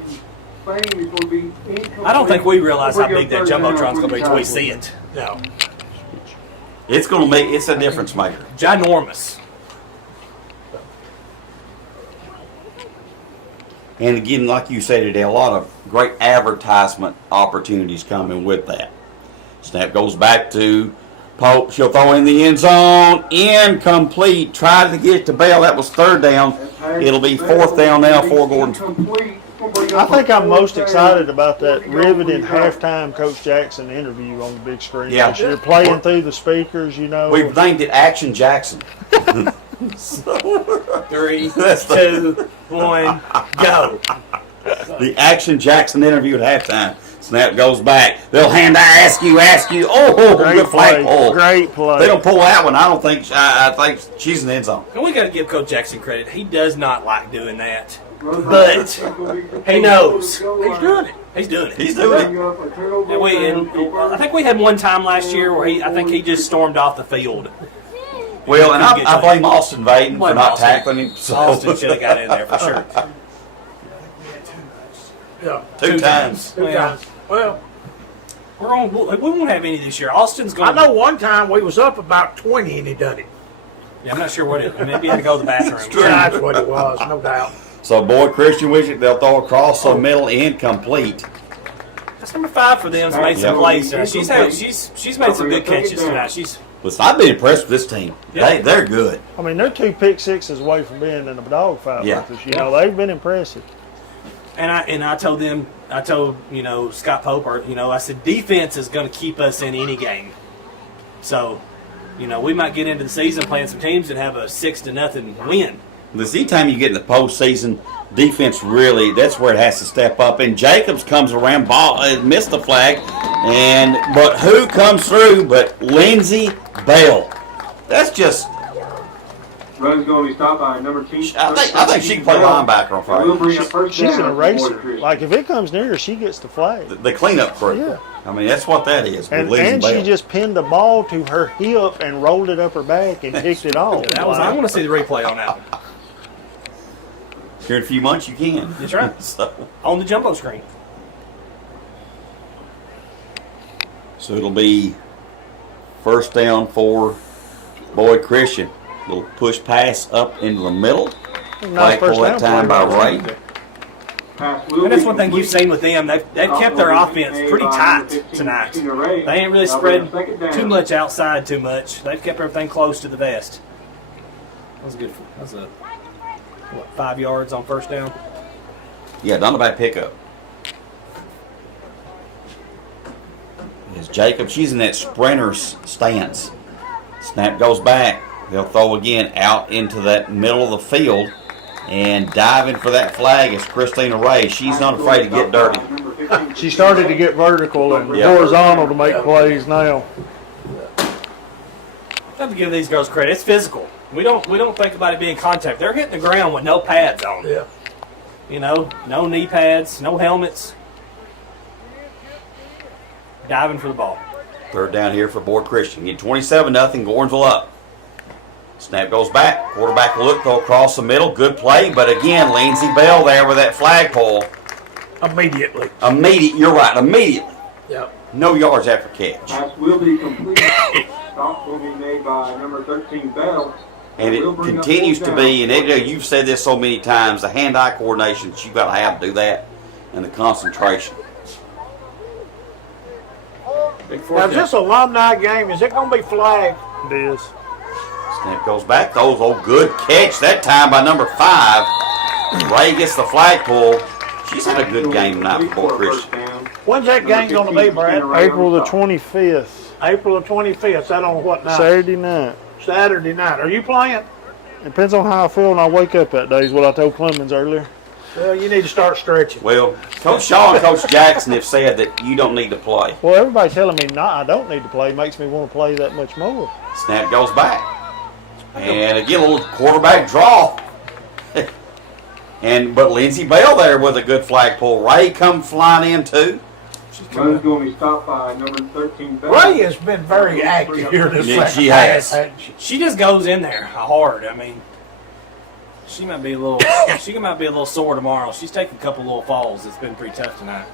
I don't think we realize how big that Jumbotron's going to be until we see it. No. It's going to make. It's a difference maker. Ginormous. And again, like you said today, a lot of great advertisement opportunities coming with that. Snap goes back to Pope. She'll throw in the end zone. Incomplete. Tried to get it to Bell. That was third down. It'll be fourth down now for Gordonsville. I think I'm most excited about that riveting halftime Coach Jackson interview on the big screen. Yeah. You're playing through the speakers, you know. We've named it Action Jackson. 3, That's 2, 1, go. The Action Jackson interview at halftime. Snap goes back. They'll hand to Askew. Oh, Great good flag play. pull. Great play. They don't pull that one. I don't think. I think she's in the end zone. And we got to give Coach Jackson credit. He does not like doing that. But he knows. He's doing it. He's doing it. He's doing it. And I think we had one time last year where I think he just stormed off the field. Well, and Couldn't I get blame Austin Vaden for Blame not Austin. tackling him. So. Austin should have got in there for sure. Yeah. Two times. Two times. Well, We won't have any this year. Austin's going. I know one time we was up about 20 and he done it. Yeah, I'm not sure what it. Maybe he had to go to the bathroom. Yeah, that's what it was, no doubt. So, boy, Christian Widget, they'll throw across the middle, incomplete. That's number 5 for them. Made some Yep. plays. She's made some good catches tonight. She's Listen, I've been impressed with this team. Yeah. They're good. I mean, they're 2 pick sixes away from being in a dog fight Yeah. with us. You know, they've been impressive. and I told them. I told Scott Pope, I said defense is going to keep us in any game. So, we might get into the season playing some teams that have a 6-0 win. This anytime you get in the postseason, defense really, that's where it has to step up. And Jacobs comes around, missed the flag, but who comes through but Lindsey Bell? That's just. Run's going to be stopped by number 10. I think she can play linebacker on We'll Friday. bring up first She's down an for eraser. Boyd. Like, if it comes near her, she gets the flag. The cleanup crew. Yeah. I mean, that's what that is. With And Lindsey Bell. she just pinned the ball to her hip and rolled it up her back and kicked it off. That was. I want to see the replay on that one. Here in a few months, you can. That's right. So On the jumbo screen. it'll be first down for Boyd Christian. Little push pass up into the middle. Nice Flag pull that time by Ray. Pass will And that's be one thing you've complete. seen with them. They've kept their offense pretty tight tonight. They ain't really spread too much outside too much. They've kept everything close to the vest. That was good. That was 5 yards on first down. Yeah, not a bad pickup. Is Jacob? She's in that sprinter's stance. Snap goes back. They'll throw again out into that middle of the field. And diving for that flag is Christina Ray. She's not afraid to get dirty. She started to get vertical and Yep. horizontal to make plays now. Have to give these girls credit. It's physical. We don't think about it being contact. They're hitting the ground with no pads on. Yeah. You know, no knee pads, no helmets. Diving for the ball. Third down here for Boyd Christian. Get 27-0. Gordonsville up. Snap goes back. Quarterback will look, throw across the middle. Good play, but again, Lindsey Bell there with that flagpole. Immediately. You're right. Immediately. Yep. No yards after catch. Pass will be complete. Stop will be made by number 13, Bell. And it continues to be, and you've said this so many times, the hand-eye coordination that you've got to have to do that, and the concentration. Now, is this alumni game? Is it going to be flagged? It is. Snap goes back. Those, good catch that time by number 5. Ray gets the flagpole. She's had a good game tonight for Boyd Christian. When's that game going to be, Brad? April the 25th, April the 25th. Is that on what night? Saturday night. Saturday night. Are you playing? Depends on how I feel when I wake up that day is what I told Clemens earlier. Well, you need to start stretching. Well, Coach Shaw and Coach Jackson have said that you don't need to play. Well, everybody telling me, nah, I don't need to play makes me want to play that much more. Snap goes back. And again, a little quarterback draw. But Lindsey Bell there with a good flagpole. Ray come flying in too. Run's going to be stopped by number 13, Bell. Ray has been very active here this Yeah, second she half, has. hasn't she? She just goes in there hard. I mean, she might be a little sore tomorrow. She's taken a couple little falls. It's been pretty tough tonight.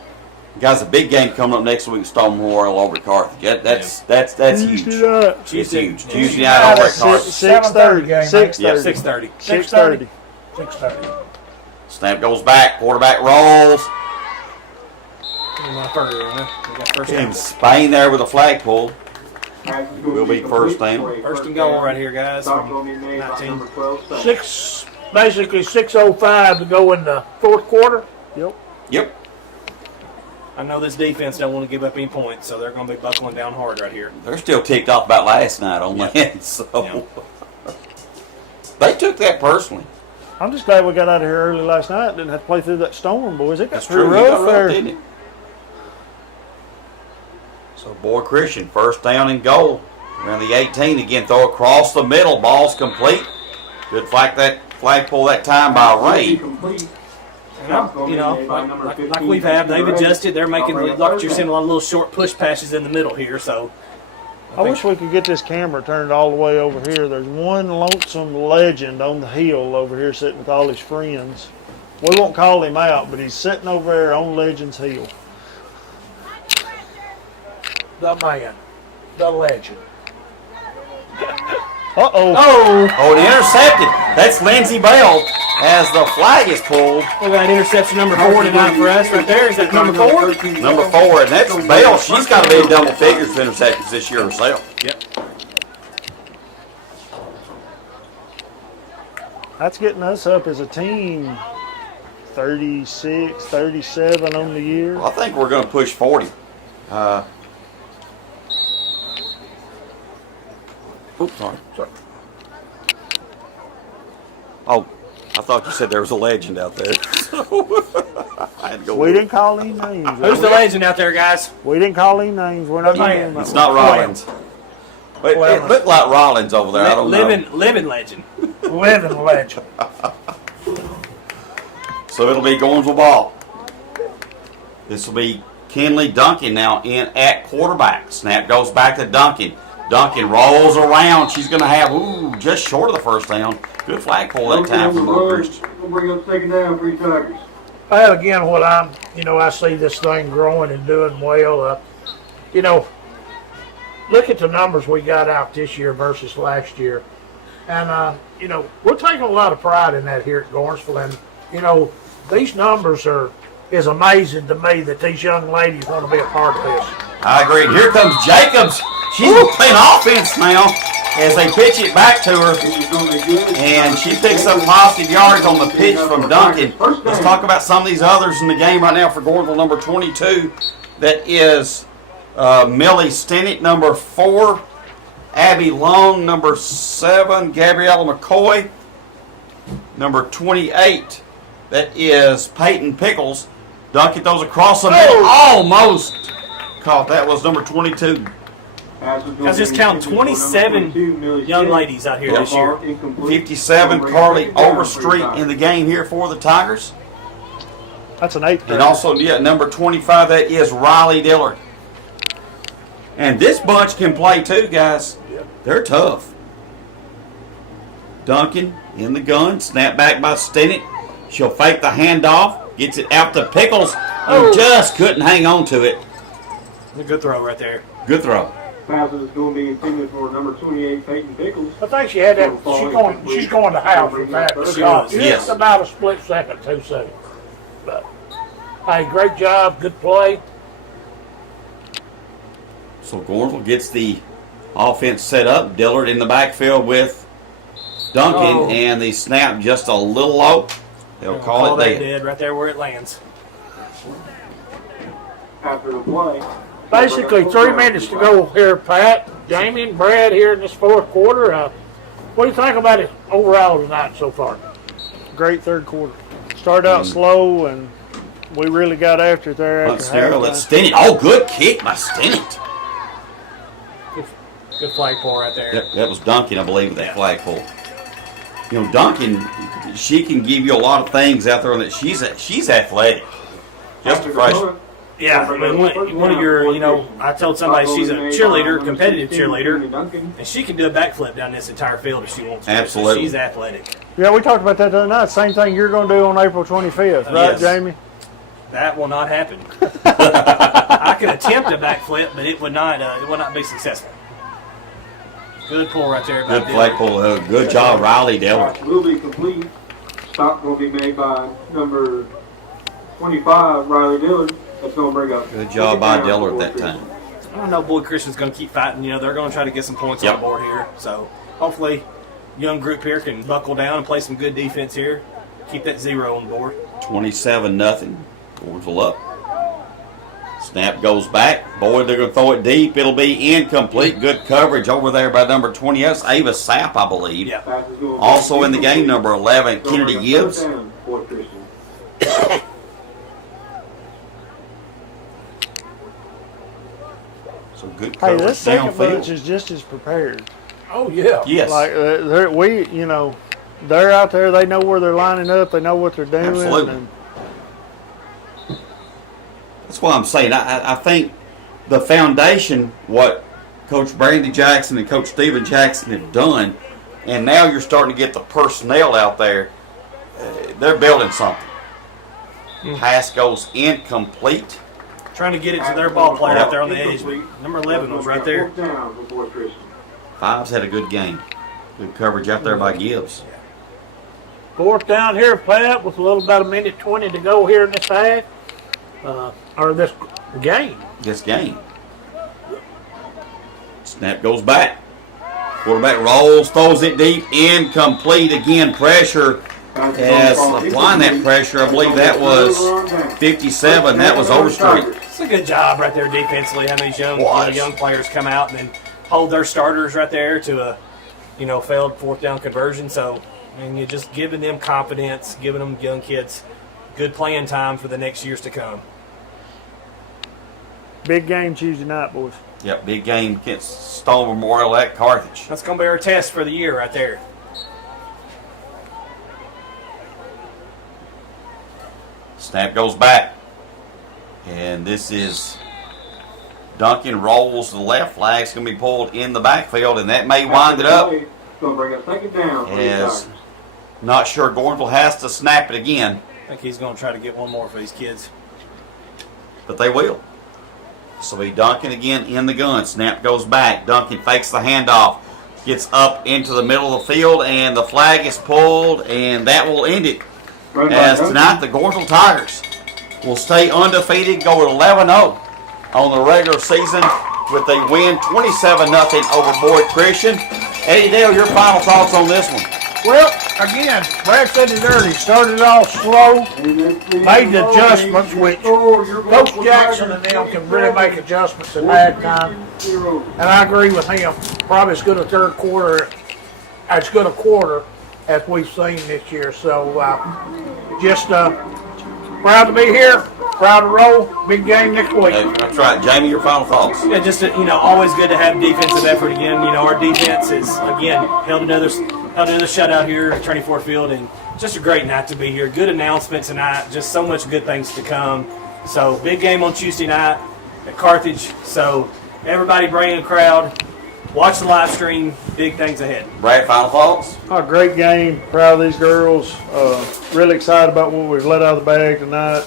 Guys, a big game coming up next week. Storm Memorial over at Carthage. That's huge. It's huge. Tuesday night over at Carthage. 6:30 game. 6:30. Yeah, 6:30. 6:30. 6:30. Snap goes back. Quarterback rolls. First And Spain there with a flagpole. Pass is going Will to be first complete down. for a First and goal right here, guys. Stop From will be made by 19. number 12, Bell. Basically 6:05 to go in the fourth quarter. Yep. I know this defense don't want to give up any points, so they're going to be buckling down hard right here. They're still ticked off about last night on that. So they took that personally. I'm just glad we got out of here early last night. Didn't have to play through that storm, boys. It got That's pretty true. You got rough rough, there. didn't it? So Boyd Christian, first down and goal. Around the 18 again, throw across the middle. Ball's complete. Good flagpole that time by Ray. Complete. And like we've had, they've adjusted. They're making, like you're seeing a lot of little short push passes in the middle here. So I wish we could get this camera turned all the way over here. There's one lonesome legend on the hill over here sitting with all his friends. We won't call him out, but he's sitting over there on Legends Hill. The man. The legend. Uh-oh. Oh, and intercepted. That's Lindsey Bell as the flag is pulled. we got interception number 4 tonight for us right there. Is that number 4? Number 4, and that's Bell. She's got to be in double figures for interceptions this year herself. Yep. That's getting us up as a team 36, 37 on the year. I think we're going to push 40. Oops, sorry. Oh, I thought you said there was a legend out there. I had to go We didn't call any names. Who's the legend out there, guys? We didn't call any names. We're not Man. doing that. It's not Rollins. But it looked like Rollins over there. I don't know. Living legend. Living legend. So it'll be Gordonsville ball. This will be Kenley Duncan now in at quarterback. Snap goes back to Duncan. Duncan rolls around. She's going to have, just short of the first down. Good flag pull that time from Brookhurst. We'll bring up second down for you Tigers. Well, again, I see this thing growing and doing well. Look at the numbers we got out this year versus last year. And, we're taking a lot of pride in that here at Gordonsville. And, these numbers is amazing to me that these young ladies want to be a part of this. I agree. Here comes Jacobs. She's playing offense now as they pitch it back to her. And she picks up positive yards on the pitch from Duncan. Let's talk about some of these others in the game right now for Gordonsville. Number 22, that is Millie Stennett. Number 4, Abby Long. Number 7, Gabriella McCoy. Number 28, that is Peyton Pickles. Duncan throws across the middle. Almost caught. That was number 22. I just count 27 young ladies out here this year. 57, Carly Overstreet in the game here for the Tigers. That's an 8th. And also, number 25, that is Riley Dillard. And this bunch can play too, guys. They're tough. Duncan in the gun, snap back by Stennett. She'll fake the handoff, gets it out to Pickles, and just couldn't hang on to it. A good throw right there. Good throw. Pass is going to be intended for number 28, Peyton Pickles. I think she had that. She's going to house with that. Yes. Just about a split second, 2 seconds. But, hey, great job, good play. So Gordonsville gets the offense set up. Dillard in the backfield with Duncan, and the snap just a little low. They'll call it that dead. dead right there where it lands. After the play. Basically, 3 minutes to go here, Pat, Jamie, and Brad here in this 4th quarter. What do you think about it overall tonight so far? Great 3rd quarter. Started out slow, and we really got after it there. Let's Stennett. Oh, good kick by Stennett. Good flag pull right there. That was Duncan, I believe, with that flag pull. Duncan, she can give you a lot of things out there on that. She's athletic. Just a freshman. Yeah, I mean, one of your, I told somebody she's a cheerleader, competitive cheerleader, and she can do a backflip down this entire field if she wants to. Absolutely. So she's athletic. Yeah, we talked about that the other night. Same thing you're going to do on April 25th, right, Yes. Jamie? That will not happen. I could attempt a backflip, but it would not be successful. Good pull right there. Good flag pull. Good job, Riley Dillard. Will be complete. Stop will be made by number 25, Riley Dillard. That's going to bring up. Good job by Dillard that time. I don't know. Boyd Christian's going to keep fighting. They're going to try to get some points on the board here. So hopefully, young group here can buckle down and play some good defense here. Keep that 0 on the board. 27-0. Gordonsville up. Snap goes back. Boyd, they're going to throw it deep. It'll be incomplete. Good coverage over there by number 20. That's Ava Sapp, I believe. Yeah. Also in the game, number 11, Kennedy Gibbs. So good Hey, coverage this second bunch downfield. is just as prepared. Oh, yeah. Yes. Like they're out there. They know where they're lining up. They know what they're doing. Absolutely. And That's what I'm saying. I think the foundation, what Coach Brandy Jackson and Coach Steven Jackson have done, and now you're starting to get the personnel out there, they're building something. Pass goes incomplete. Trying to get it to their ball player out there on the edge. Number 11 was right there. Fives had a good game. Good coverage out there by Gibbs. 4th down here, Pat, with a little about 1:20 to go here in this half. Or this game. This game. Snap goes back. Quarterback rolls, throws it deep, incomplete. Again, pressure. As applying that pressure, I believe that was 57. That was Overstreet. It's a good job right there defensively. Having these young players come out and then hold their starters right there to a failed 4th down conversion. So and you're just giving them confidence, giving them young kids good playing time for the next years to come. Big game Tuesday night, boys. Yep, big game against Stone Memorial at Carthage. That's going to be our test for the year right there. Snap goes back. And this is Duncan rolls to the left. Flag's going to be pulled in the backfield, and that may wind it up. Going to bring a second down. for the As Tigers. not sure Gordonsville has to snap it again, I think he's going to try to get one more for these kids. but they will. So be Duncan again in the gun. Snap goes back. Duncan fakes the handoff. Gets up into the middle of the field, and the flag is pulled, and that will end it. Run by As Duncan. tonight, the Gordonsville Tigers will stay undefeated, go 11-0 on the regular season with a win 27-0 over Boyd Christian. Eddie Dale, your final thoughts on this one? Well, again, Brad said it early. Started off slow, made the adjustments, which Coach Jackson and them can really make adjustments at halftime. And I agree with him. Probably as good a third quarter, as good a quarter as we've seen this year. So just proud to be here, proud to roll. Big game next week. That's right. Jamie, your final thoughts? Yeah, just always good to have defensive effort again. Our defense is again held another shutout here at Turney Ford Field, and just a great night to be here. Good announcement tonight. Just so much good things to come. So big game on Tuesday night at Carthage. So everybody bring a crowd. Watch the live stream. Big things ahead. Brad, final thoughts? Oh, great game. Proud of these girls. Really excited about what we've let out of the bag tonight.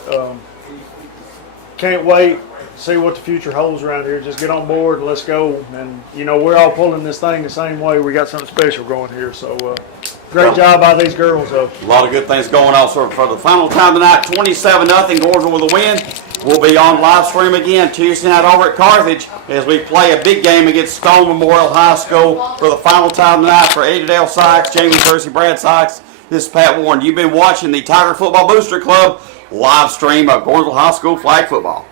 Can't wait to see what the future holds around here. Just get on board and let's go. And, we're all pulling this thing the same way. We got something special going here. So, great job by these girls, though. A lot of good things going on. So for the final time tonight, 27-0, Gordonsville with a win. We'll be on live stream again Tuesday night over at Carthage as we play a big game against Stone Memorial High School for the final time tonight. For Eddie Dale Sykes, Jamie Searcy, Brad Sykes, this is Pat Warren. You've been watching the Tiger Football Booster Club live stream of Gordonsville High School flag football.